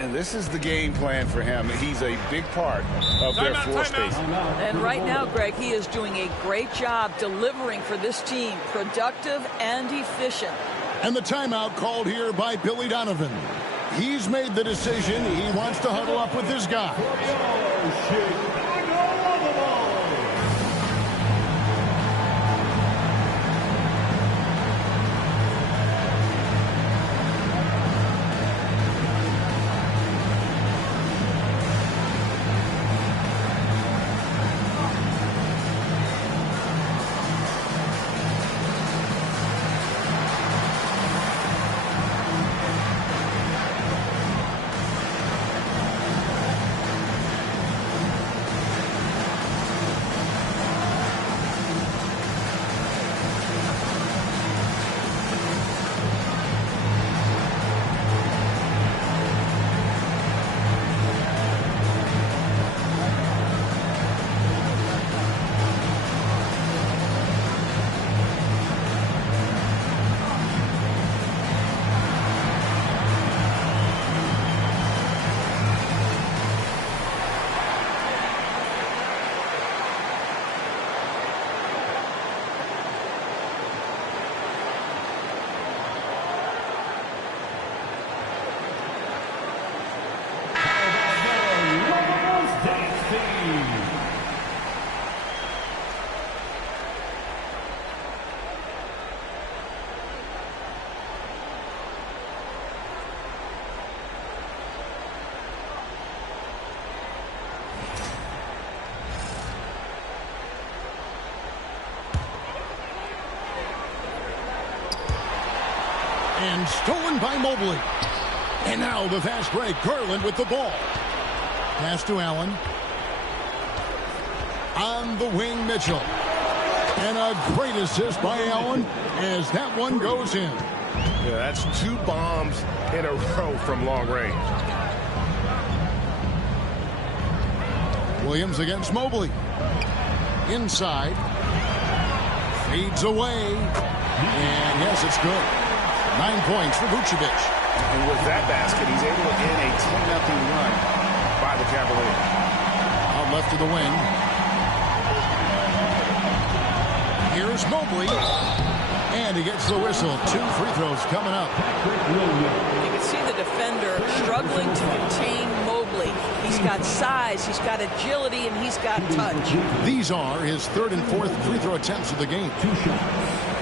And this is the game plan for him. He's a big part of their floor spacing. And right now, Greg, he is doing a great job delivering for this team, productive and efficient. And the timeout called here by Billy Donovan. He's made the decision. He wants to huddle up with this guy. And stolen by Mobley. And now the fast break. Garland with the ball. Pass to Allen. On the wing, Mitchell. And a great assist by Allen as that one goes in. Yeah, that's 2 bombs in a row from long range. Williams against Mobley. Inside. Fades away. And yes, it's good. 9 points for Vucevic. And with that basket, he's able to end a 10-0 run by the Cavaliers. Out left to the wing. Here's Mobley. And he gets the whistle. 2 free throws coming up. You can see the defender struggling to contain Mobley. He's got size, he's got agility, and he's got touch. These are his 3rd and 4th free throw attempts of the game. 2 shots.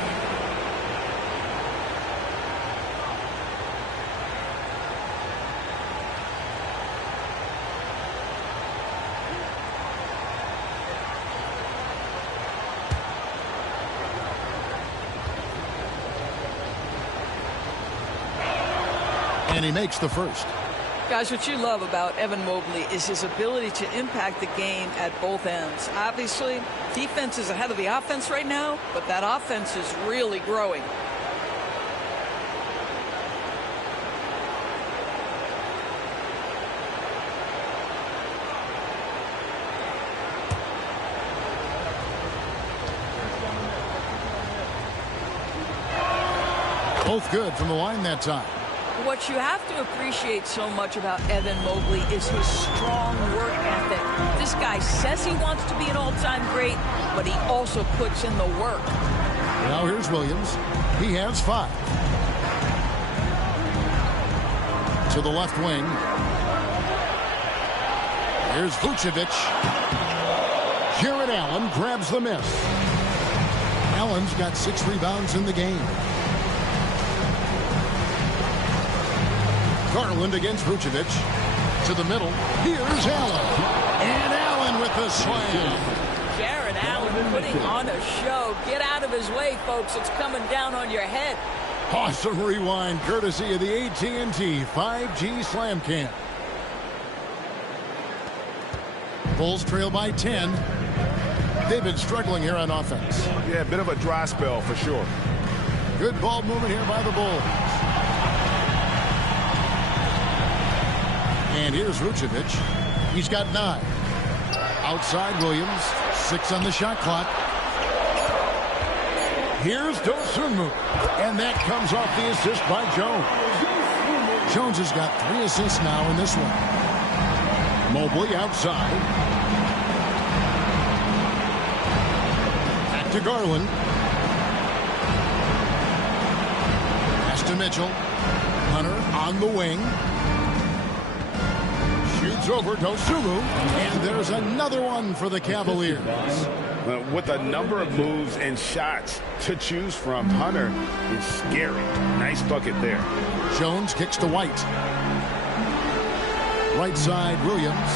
And he makes the first. Guys, what you love about Evan Mobley is his ability to impact the game at both ends. Obviously, defense is ahead of the offense right now, but that offense is really growing. Both good from the line that time. What you have to appreciate so much about Evan Mobley is his strong work ethic. This guy says he wants to be an all-time great, but he also puts in the work. Now here's Williams. He has 5. To the left wing. Here's Vucevic. Jared Allen grabs the miss. Allen's got 6 rebounds in the game. Garland against Vucevic. To the middle. Here's Allen. And Allen with the slam. Jared Allen putting on a show. Get out of his way, folks. It's coming down on your head. Awesome rewind courtesy of the AT&T 5G Slam Cam. Bulls trail by 10. They've been struggling here on offense. Yeah, a bit of a dry spell for sure. Good ball movement here by the Bulls. And here's Vucevic. He's got 9. Outside Williams. 6 on the shot clock. Here's Dosunmu. And that comes off the assist by Jones. Jones has got 3 assists now in this one. Mobley outside. Back to Garland. Pass to Mitchell. Hunter on the wing. Shoots over Dosunmu. And there's another one for the Cavaliers. With a number of moves and shots to choose from, Hunter is scary. Nice bucket there. Jones kicks to White. Right side, Williams.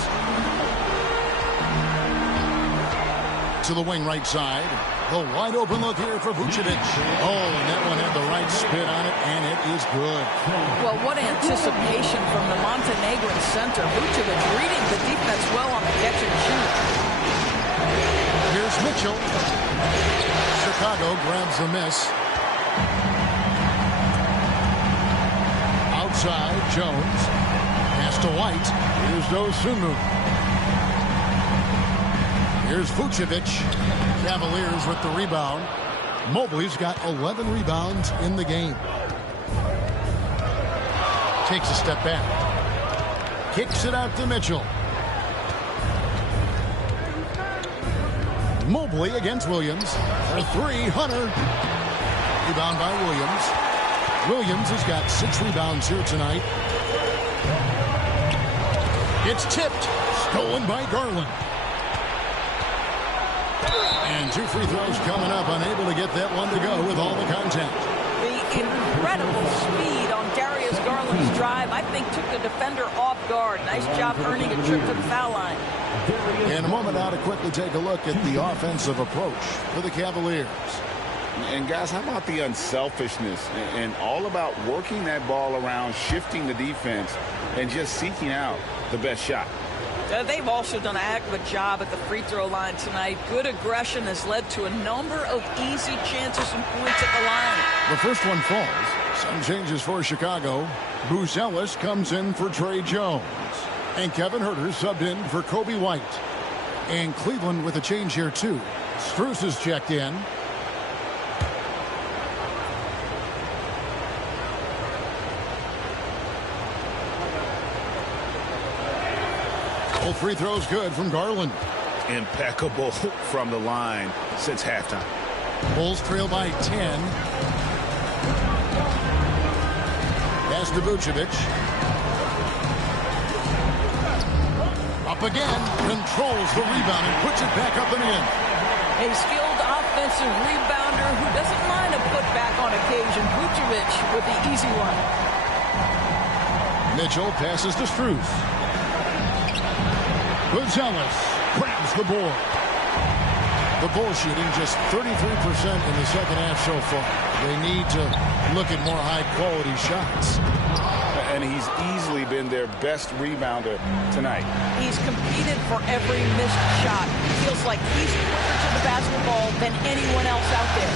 To the wing right side. The wide open look here for Vucevic. Oh, and that one had the right spin on it, and it is good. Well, what anticipation from the Montenegrin center. Vucevic reading the defense well on the catch and shoot. Here's Mitchell. Chicago grabs the miss. Outside, Jones. Pass to White. Here's Dosunmu. Here's Vucevic. Cavaliers with the rebound. Mobley's got 11 rebounds in the game. Takes a step back. Kicks it out to Mitchell. Mobley against Williams. For 3, Hunter. Rebound by Williams. Williams has got 6 rebounds here tonight. It's tipped. Stolen by Garland. And 2 free throws coming up. Unable to get that one to go with all the contact. The incredible speed on Darius Garland's drive, I think, took the defender off guard. Nice job earning a trip to the foul line. In a moment now to quickly take a look at the offensive approach for the Cavaliers. And guys, how about the unselfishness and all about working that ball around, shifting the defense, and just seeking out the best shot? They've also done a heck of a job at the free throw line tonight. Good aggression has led to a number of easy chances and points at the line. The first one falls. Some changes for Chicago. Bruce Ellis comes in for Trey Jones. And Kevin Huerter subbed in for Kobe White. And Cleveland with a change here too. Strus is checked in. Both free throws good from Garland. Impeccable from the line since halftime. Bulls trail by 10. Pass to Vucevic. Up again. Controls the rebound and puts it back up and in. A skilled offensive rebounder who doesn't mind a putback on occasion. Vucevic with the easy one. Mitchell passes to Strus. Ellis grabs the board. The Bulls shooting just 33% in the second half so far. They need to look at more high-quality shots. And he's easily been their best rebounder tonight. He's competed for every missed shot. Feels like he's quicker to the basketball than anyone else out there.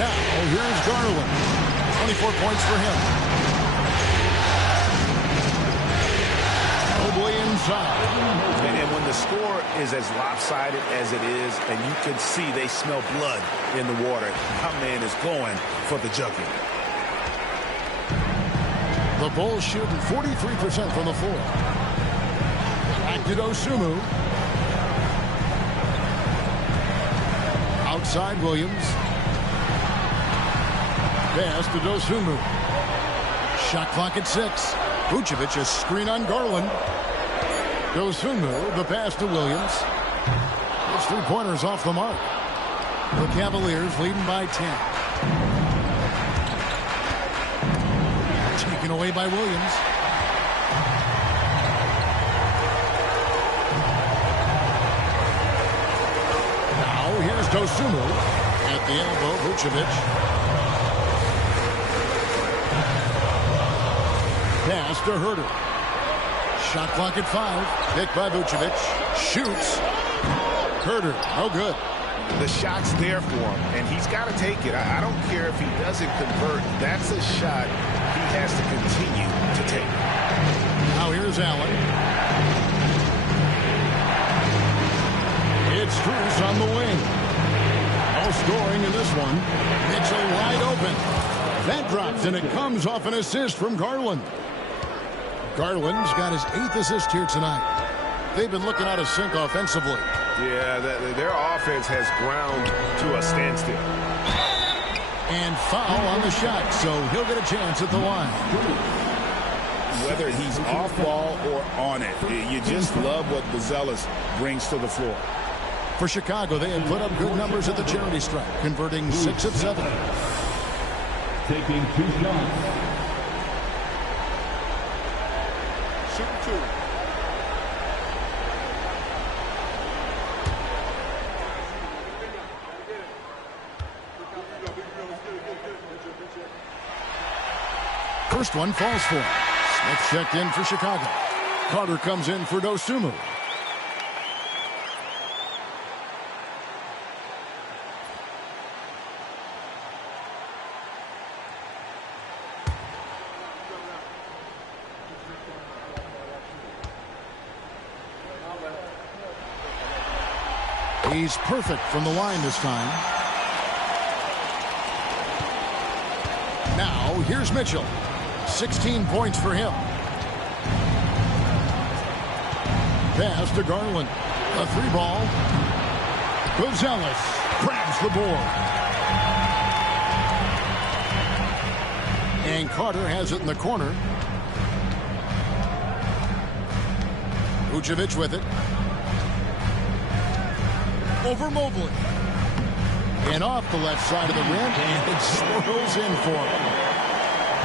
Now, here's Garland. 24 points for him. Mobley inside. And when the score is as lopsided as it is, and you can see they smell blood in the water, my man is going for the jugular. The Bulls shooting 43% from the floor. Back to Dosunmu. Outside Williams. Pass to Dosunmu. Shot clock at 6. Vucevic, a screen on Garland. Dosunmu, the pass to Williams. Those 3-pointers off the mark. The Cavaliers leading by 10. Taken away by Williams. Now here's Dosunmu. At the elbow, Vucevic. Pass to Herter. Shot clock at 5. Picked by Vucevic. Shoots. Herter, no good. The shot's there for him, and he's got to take it. I don't care if he doesn't convert. That's a shot he has to continue to take. Now here's Allen. It's Strus on the wing. No scoring in this one. Mitchell wide open. That drops, and it comes off an assist from Garland. Garland's got his 8th assist here tonight. They've been looking out of sync offensively. Yeah, their offense has ground to a standstill. And foul on the shot, so he'll get a chance at the line. Whether he's off ball or on it, you just love what Buzelis brings to the floor. For Chicago, they have put up good numbers at the charity stripe, converting 6 of 7. Taking 2 shots. Shoot 2. First one falls for him. Smith checked in for Chicago. Carter comes in for Dosunmu. He's perfect from the line this time. Now, here's Mitchell. 16 points for him. Pass to Garland. A 3-ball. Buzelis grabs the board. And Carter has it in the corner. Vucevic with it. Over Mobley. And off the left side of the rim, and it swirls in for him.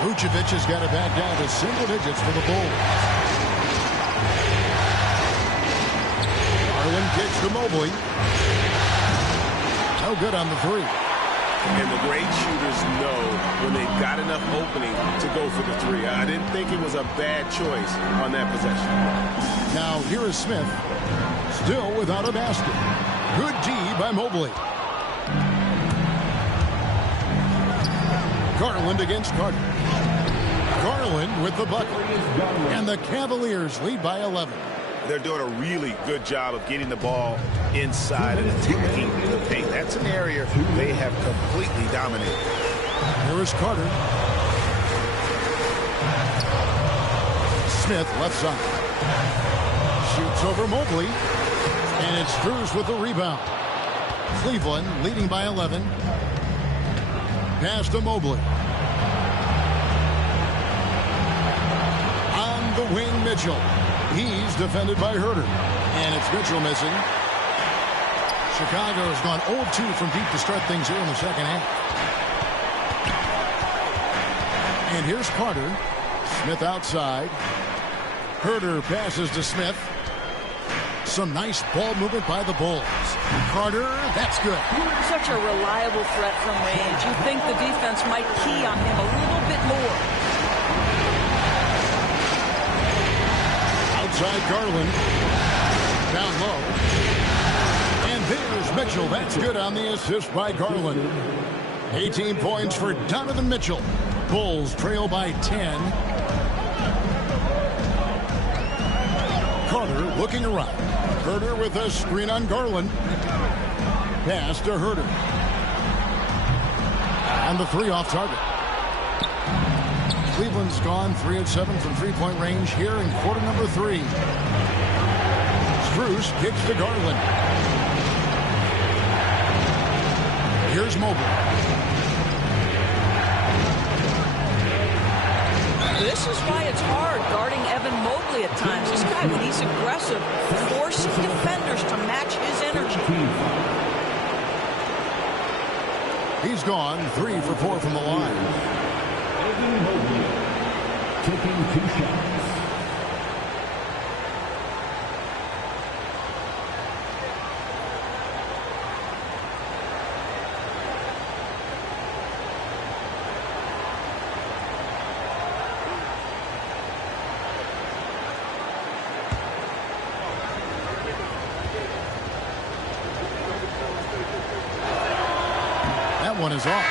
Vucevic has got it back down to single digits for the Bulls. Garland kicks to Mobley. No good on the 3. And the great shooters know when they've got enough opening to go for the 3. I didn't think it was a bad choice on that possession. Now here is Smith. Still without a basket. Good D by Mobley. Garland against Carter. Garland with the bucket. And the Cavaliers lead by 11. They're doing a really good job of getting the ball inside and attacking the paint. That's an area they have completely dominated. Here is Carter. Smith left side. Shoots over Mobley. And it's Strus with the rebound. Cleveland leading by 11. Pass to Mobley. On the wing, Mitchell. He's defended by Herter. And it's Mitchell missing. Chicago has gone 0-2 from deep to start things here in the second half. And here's Carter. Smith outside. Herter passes to Smith. Some nice ball movement by the Bulls. Carter, that's good. Such a reliable threat from range. You think the defense might key on him a little bit more. Outside Garland. Down low. And there's Mitchell. That's good on the assist by Garland. 18 points for Donovan Mitchell. Bulls trail by 10. Carter looking around. Herter with a screen on Garland. Pass to Herter. And the 3 off target. Cleveland's gone 3 of 7 from three-point range here in quarter number 3. Strus kicks to Garland. Here's Mobley. This this is why it's hard guarding Evan Mobley at times. This guy, when he's aggressive, forcing defenders to match his energy. He's gone 3 for 4 from the line. Evan Mobley taking 2 shots. One is off.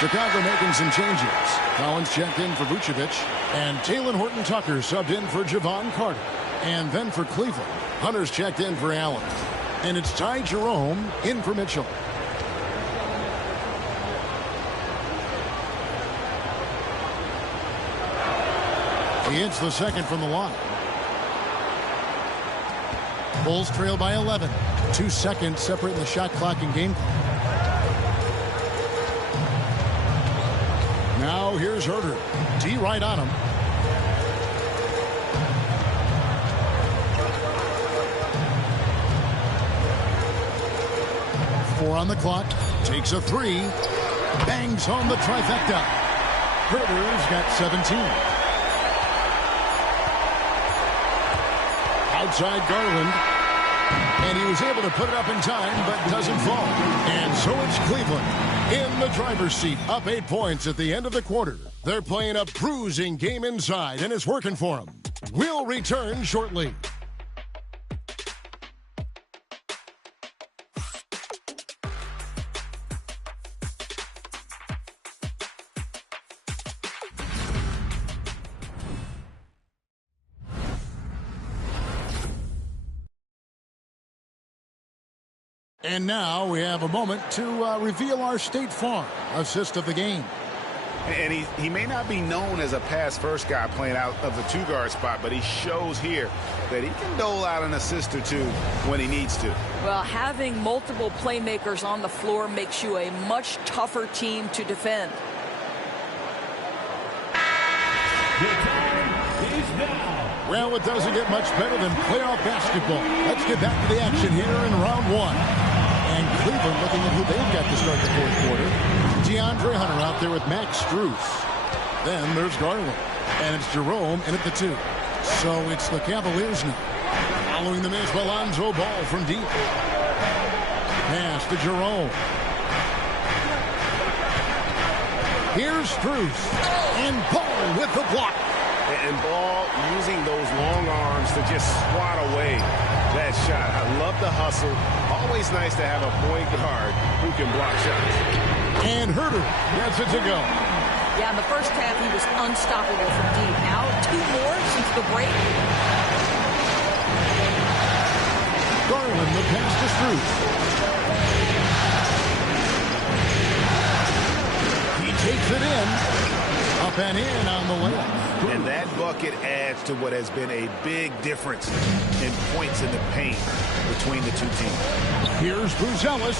Chicago making some changes. Collins checked in for Vucevic, and Talen Horton-Tucker subbed in for Javon Carter. And then for Cleveland, Hunter's checked in for Allen. And it's Ty Jerome in for Mitchell. He hits the second from the line. Bulls trail by 11. 2 seconds separating the shot clock and game clock. Now here's Herter. D right on him. Four on the clock. Takes a 3. Bangs home the trifecta. Herter's got 17. Outside Garland. And he was able to put it up in time, but doesn't fall. And so it's Cleveland in the driver's seat, up 8 points at the end of the quarter. They're playing a bruising game inside, and it's working for them. We'll return shortly. And now we have a moment to reveal our State Farm assist of the game. And he may not be known as a pass-first guy playing out of the 2-guard spot, but he shows here that he can dole out an assist or 2 when he needs to. Well, having multiple playmakers on the floor makes you a much tougher team to defend. Well, it doesn't get much better than playoff basketball. Let's get back to the action here in round 1. And Cleveland looking at who they've got to start the 4th quarter. DeAndre Hunter out there with Max Strus. Then there's Garland. And it's Jerome in at the 2. So it's the Cavaliers now. Following them is Alonzo Ball from deep. Pass to Jerome. Here's Strus. And Ball with the block. And Ball using those long arms to just swat away that shot. I love the hustle. Always nice to have a point guard who can block shots. And Herter gets it to go. Yeah, in the first half, he was unstoppable from deep. Now, 2 more since the break. Garland, the pass to Strus. He takes it in. Up and in on the layup. And that bucket adds to what has been a big difference in points in the paint between the 2 teams. Here's Buzelis.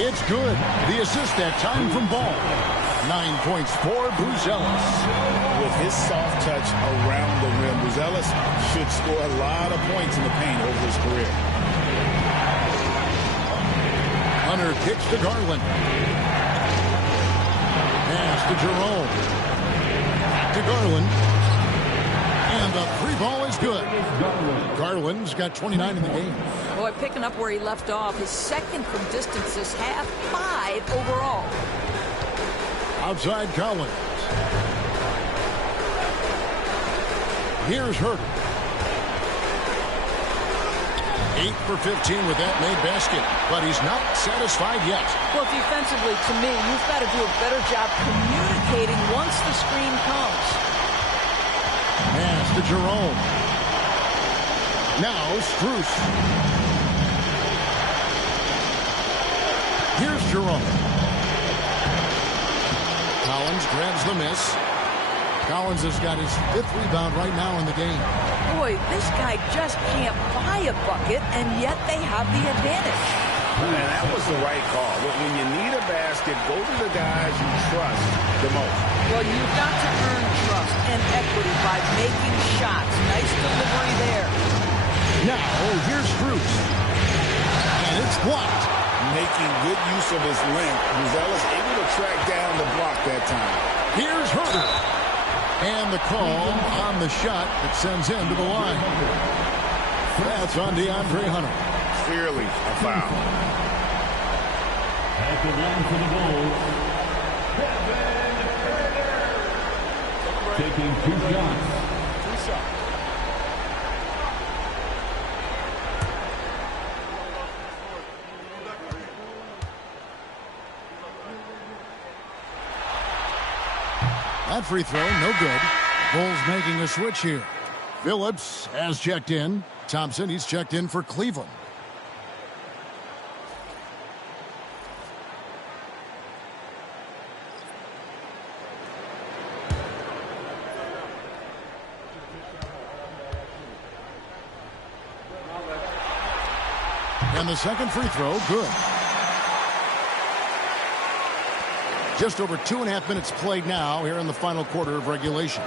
It's good. The assist that time from Ball. 9 points for Buzelis. With his soft touch around the rim, Buzelis should score a lot of points in the paint over his career. Hunter kicks to Garland. Pass to Jerome. To Garland. And the 3-ball is good. Garland's got 29 in the game. Boy, picking up where he left off. His second from distance this half, 5 overall. Outside Collins. Here's Herter. 8 for 15 with that made basket, but he's not satisfied yet. Well, defensively, to me, you've got to do a better job communicating once the screen comes. Pass to Jerome. Now Strus. Here's Jerome. Collins grabs the miss. Collins has got his 5th rebound right now in the game. Boy, this guy just can't buy a bucket, and yet they have the advantage. And that that was the right call. When you need a basket, go to the guys you trust the most. Well, you've got to earn trust and equity by making shots. Nice delivery there. Now, here's Strus. And it's blocked. Making good use of his length. Buzelis able to track down the block that time. Here's Herter. And the call on the shot that sends him to the line. That's on DeAndre Hunter. Clearly a foul. At the line for the Bulls, taking 2 shots. That free throw, no good. Bulls making a switch here. Phillips has checked in. Thompson, he's checked in for Cleveland. And the second free throw, good. Just over 2.5 minutes played now here in the final quarter of regulation.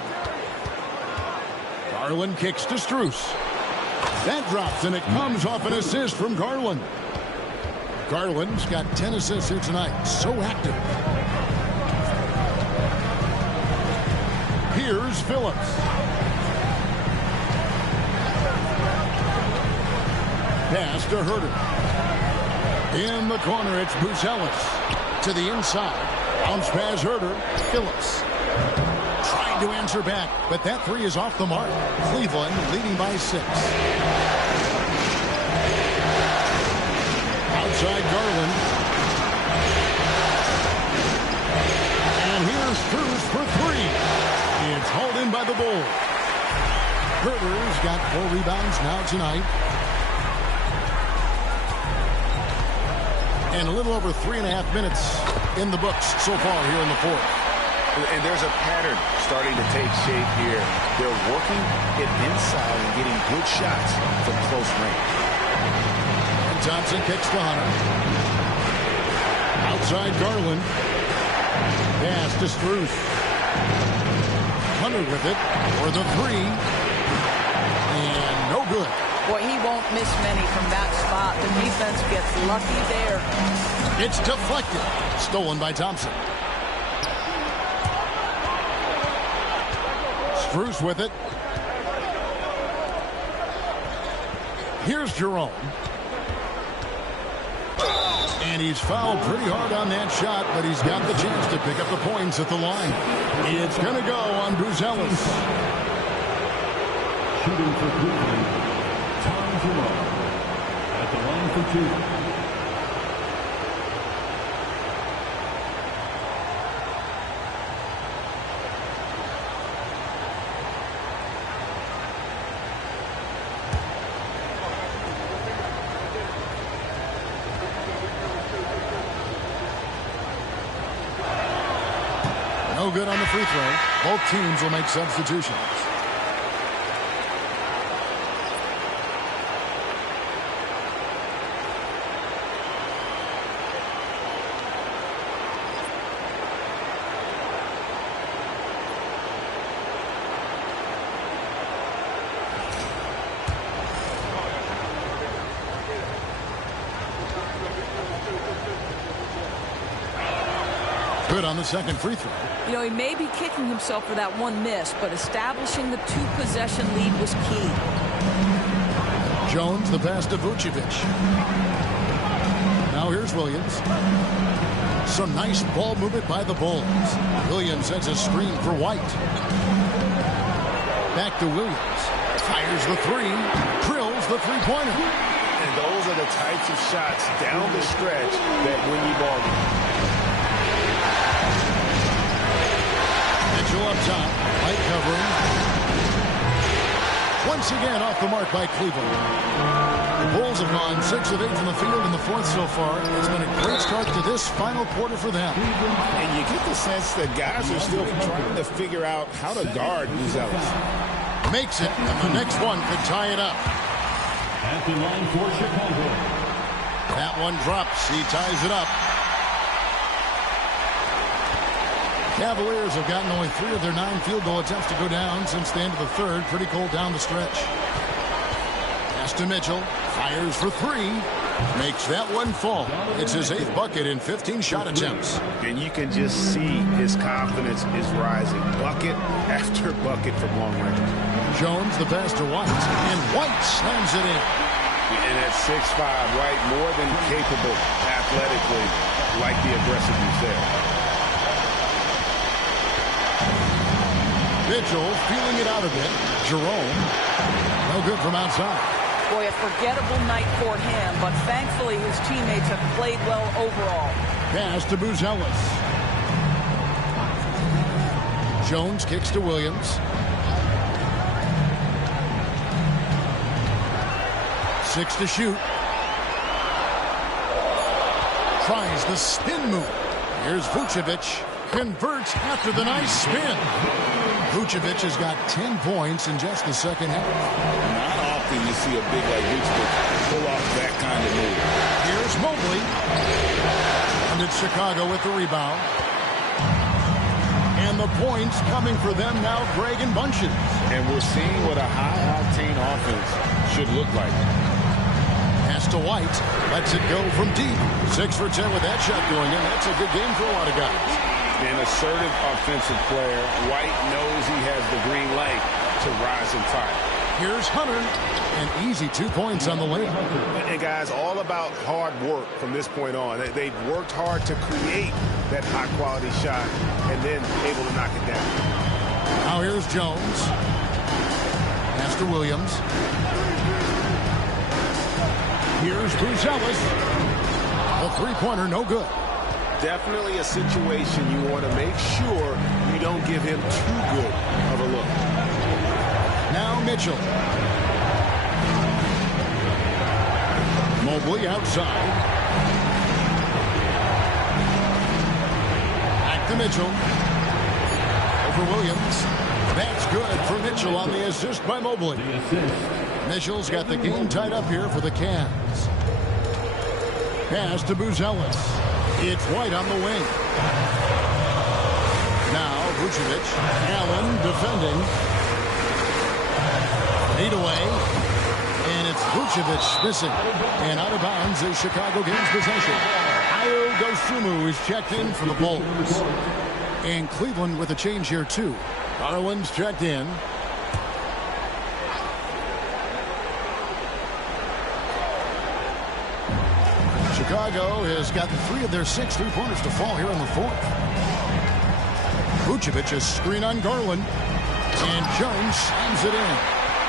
Garland kicks to Strus. That drops, and it comes off an assist from Garland. Garland's got 10 assists here tonight. So active. Here's Phillips. Pass to Herter. In the corner, it's Buzelis. To the inside. Bounce pass Herter. Phillips. Trying to answer back, but that three is off the mark. Cleveland leading by 6. Outside Garland. And here's Strus for 3. It's hauled in by the Bulls. Herter's got 4 rebounds now tonight. And a little over 3.5 minutes in the books so far here in the fourth. And there's a pattern starting to take shape here. They're working it inside and getting good shots from close range. And Thompson kicks to Hunter. Outside Garland. Pass to Strus. Hunter with it for the 3. And no good. Boy, he won't miss many from that spot. The defense gets lucky there. It's deflected. Stolen by Thompson. Strus with it. Here's Jerome. And he's fouled pretty hard on that shot, but he's got the chance to pick up the points at the line. It's going to go on Buzelis. Shooting for Cleveland, Jerome. At the line for 2. No good on the free throw. Both teams will make substitutions. Good on the second free throw. You know, he may be kicking himself for that one miss, but establishing the 2-possession lead was key. Jones, the pass to Vucevic. Now here's Williams. Some nice ball movement by the Bulls. Williams sets a screen for White. Back to Williams. Fires the 3. Drills the three-pointer. And those are the types of shots down the stretch that win you ball games. Mitchell up top. White covering. Once again off the mark by Cleveland. The Bulls have gone 6 of 8 from the field in the fourth so far. It's been a great start to this final quarter for them. And you get the sense that guys are still trying to figure out how to guard Buzelis. Makes it, and the next one could tie it up. At the line for Chicago, That one drops. He ties it up. Cavaliers have gotten only 3 of their 9 field goal attempts to go down since the end of the third. Pretty cold down the stretch. Pass to Mitchell. Fires for 3. Makes that one fall. It's his 8th bucket in 15 shot attempts. And you can just see his confidence is rising. Bucket after bucket from long range. Jones, the pass to White. And White slams it in. And at 6'5", White more than capable athletically, like the aggressiveness there. Mitchell feeling it out a bit. Jerome. No good from outside. Boy, a forgettable night for him, but thankfully his teammates have played well overall. Pass to Buzelis. Jones kicks to Williams. 6 to shoot. Tries the spin move. Here's Vucevic. Converts after the nice spin. Vucevic has got 10 points in just the second half. Not often you see a big like Vucevic pull off that kind of move. Here's Mobley. And it's Chicago with the rebound. And the points coming for them now, Greg and Bunches. And we're seeing what a high-octane offense should look like. Pass to White. Lets it go from deep. 6 for 10 with that shot going in. That's a good game for a lot of guys. An assertive offensive player. White knows he has the green light to rise and fire. Here's Hunter. An easy 2 points on the layup. And guys, all about hard work from this point on. They've worked hard to create that high-quality shot and then able to knock it down. Now here's Jones. Pass to Williams. Here's Buzelis. The three-pointer, no good. Definitely a situation you want to make sure you don't give him too good of a look. Now Mitchell. Mobley outside. Back to Mitchell. Over Williams. That's good for Mitchell on the assist by Mobley. Mitchell's got the game tied up here for the Cavs. Pass to Buzelis. It's White on the wing. Now Vucevic. Allen defending. 8 away. And it's Vucevic missing. And out of bounds is Chicago gains possession. Ayo Dosunmu is checked in for the Bulls. And Cleveland with a change here too. Garland's checked in. Chicago has gotten 3 of their 6 three-pointers to fall here in the fourth. Vucevic is screen on Garland. And Jones slams it in.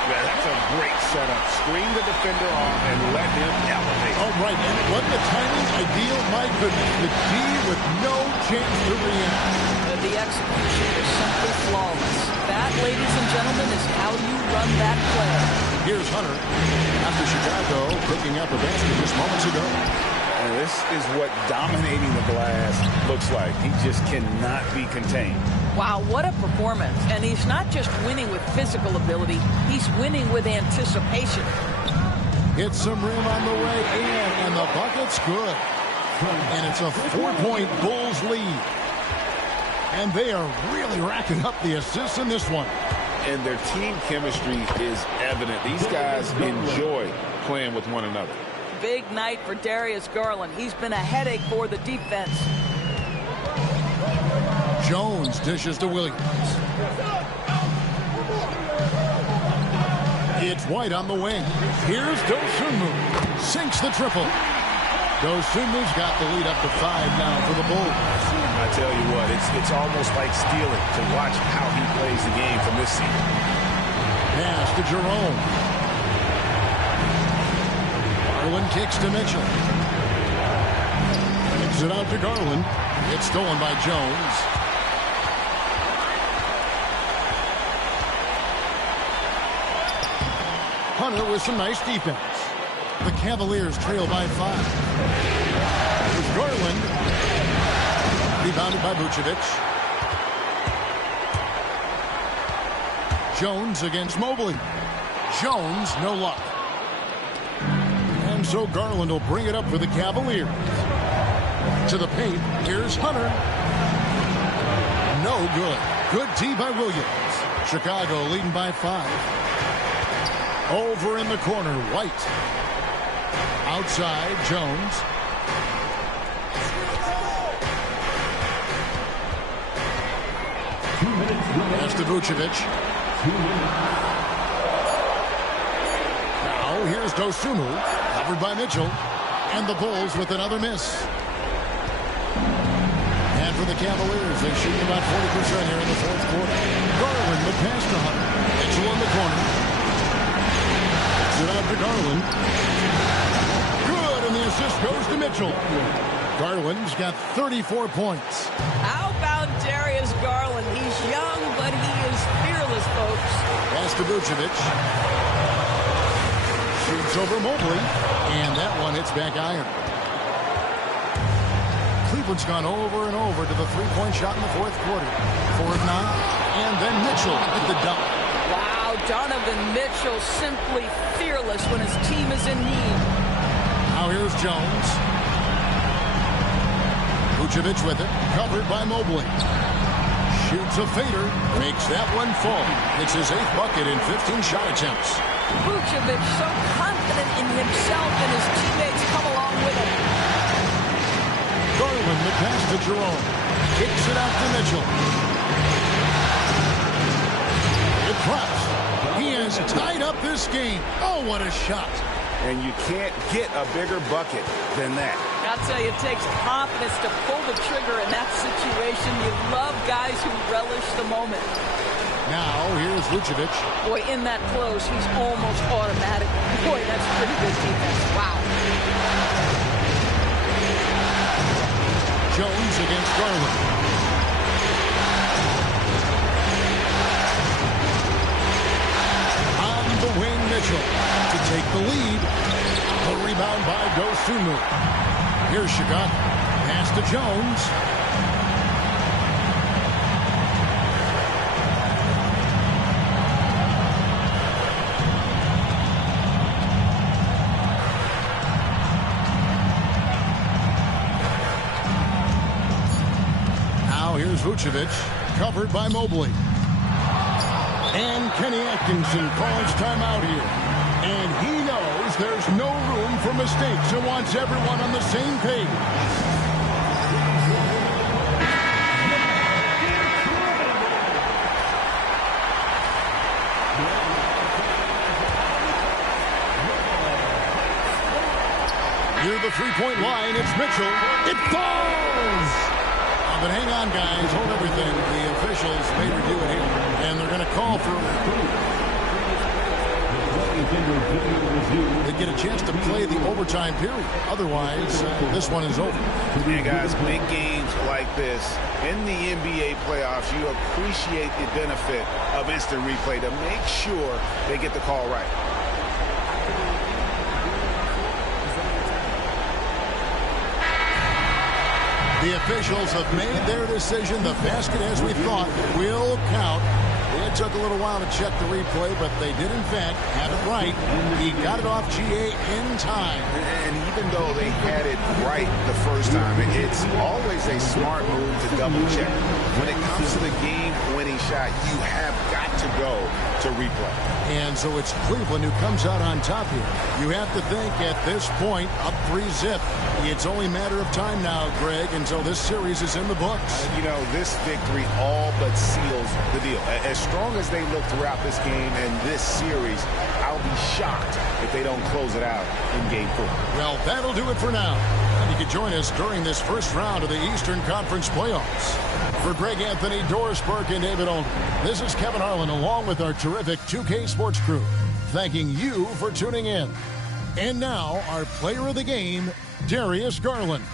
Yeah, that's a great setup. Screen the defender off and let him elevate. Oh, right. And wasn't the timing ideal? My goodness. The D with no chance to react. The execution is simply flawless. That, ladies and gentlemen, is how you run that play. Here's Hunter. After Chicago picking up a basket just moments ago. And this is what dominating the glass looks like. He just cannot be contained. Wow, what a performance. And he's not just winning with physical ability, he's winning with anticipation. Hits some rim on the way in, and the bucket's good. And it's a 4-point Bulls lead. And they are really racking up the assists in this one. And their team chemistry is evident. These guys enjoy playing with one another. Big night for Darius Garland. He's been a headache for the defense. Jones dishes to Williams. It's White on the wing. Here's Dosunmu. Sinks the triple. Dosunmu's got the lead up to 5 now for the Bulls. I tell you what, it's almost like stealing to watch how he plays the game from this season. Pass to Jerome. Garland kicks to Mitchell. Kicks it out to Garland. It's stolen by Jones. Hunter with some nice defense. The Cavaliers trail by 5. Here's Garland. Rebounded by Vucevic. Jones against Mobley. Jones, no luck. so Garland will bring it up for the Cavaliers. To the paint, here's Hunter. No good. Good D by Williams. Chicago leading by 5. Over in the corner, White. Outside, Jones. Pass to Vucevic. Now here's Dosunmu, covered by Mitchell. And the Bulls with another miss. And for the Cavaliers, they shoot about 40% here in the fourth quarter. Garland, the pass to Hunter. Mitchell in the corner. Sit out to Garland. Good, and the assist goes to Mitchell. Garland's got 34 points. How about Darius Garland? He's young, but he is fearless, folks. Pass to Vucevic. Shoots over Mobley, and that one hits back iron. Cleveland's gone over and over to the three-point shot in the fourth quarter. 4 of 9, and then Mitchell at the dunk. Wow, Donovan Mitchell simply fearless when his team is in need. Now here's Jones. Vucevic with it, covered by Mobley. Shoots a fader, makes that one fall. It's his 8th bucket in 15 shot attempts. Vucevic so confident in himself, and his teammates come along with him. Garland, the pass to Jerome. Kicks it out to Mitchell. It drops. He has tied up this game. Oh, what a shot. And you can't get a bigger bucket than that. I'll tell you, it takes confidence to pull the trigger in that situation. You love guys who relish the moment. Now, here's Vucevic. Boy, in that close, he's almost automatic. Boy, that's pretty good defense. Wow. Jones against Garland. On the wing, Mitchell to take the lead. The rebound by Dosunmu. Here's Chicago. Pass to Jones. Now here's Vucevic, covered by Mobley. And Kenny Atkinson calls timeout here. And he knows there's no room for mistakes and wants everyone on the same page. Near the three-point line, it's Mitchell. It falls! But hang on, guys. Hold everything. The officials may review it here. And they're going to call for... They get a chance to play the overtime period. Otherwise, this one is over. Yeah, guys, big games like this in the NBA playoffs, you appreciate the benefit of instant replay to make sure they get the call right. The officials have made their decision. The basket, as we thought, will count. It took a little while to check the replay, but they did, in fact, have it right. He got it off GA in time. And even though they had it right the first time, it's always a smart move to double check. When it comes to the game-winning shot, you have got to go to replay. And so it's Cleveland who comes out on top here. You have to think at this point, up 3-zip. It's only a matter of time now, Greg, until this series is in the books. You know, this victory all but seals the deal. As strong as they look throughout this game and this series, I'll be shocked if they don't close it out in Game 4. Well, that'll do it for now. And you can join us during this first round of the Eastern Conference playoffs. For Greg Anthony, Doris Burke, and David Olden, this is Kevin Harlan along with our terrific 2K Sports crew, thanking you for tuning in. And now, our player of the game, Darius Garland.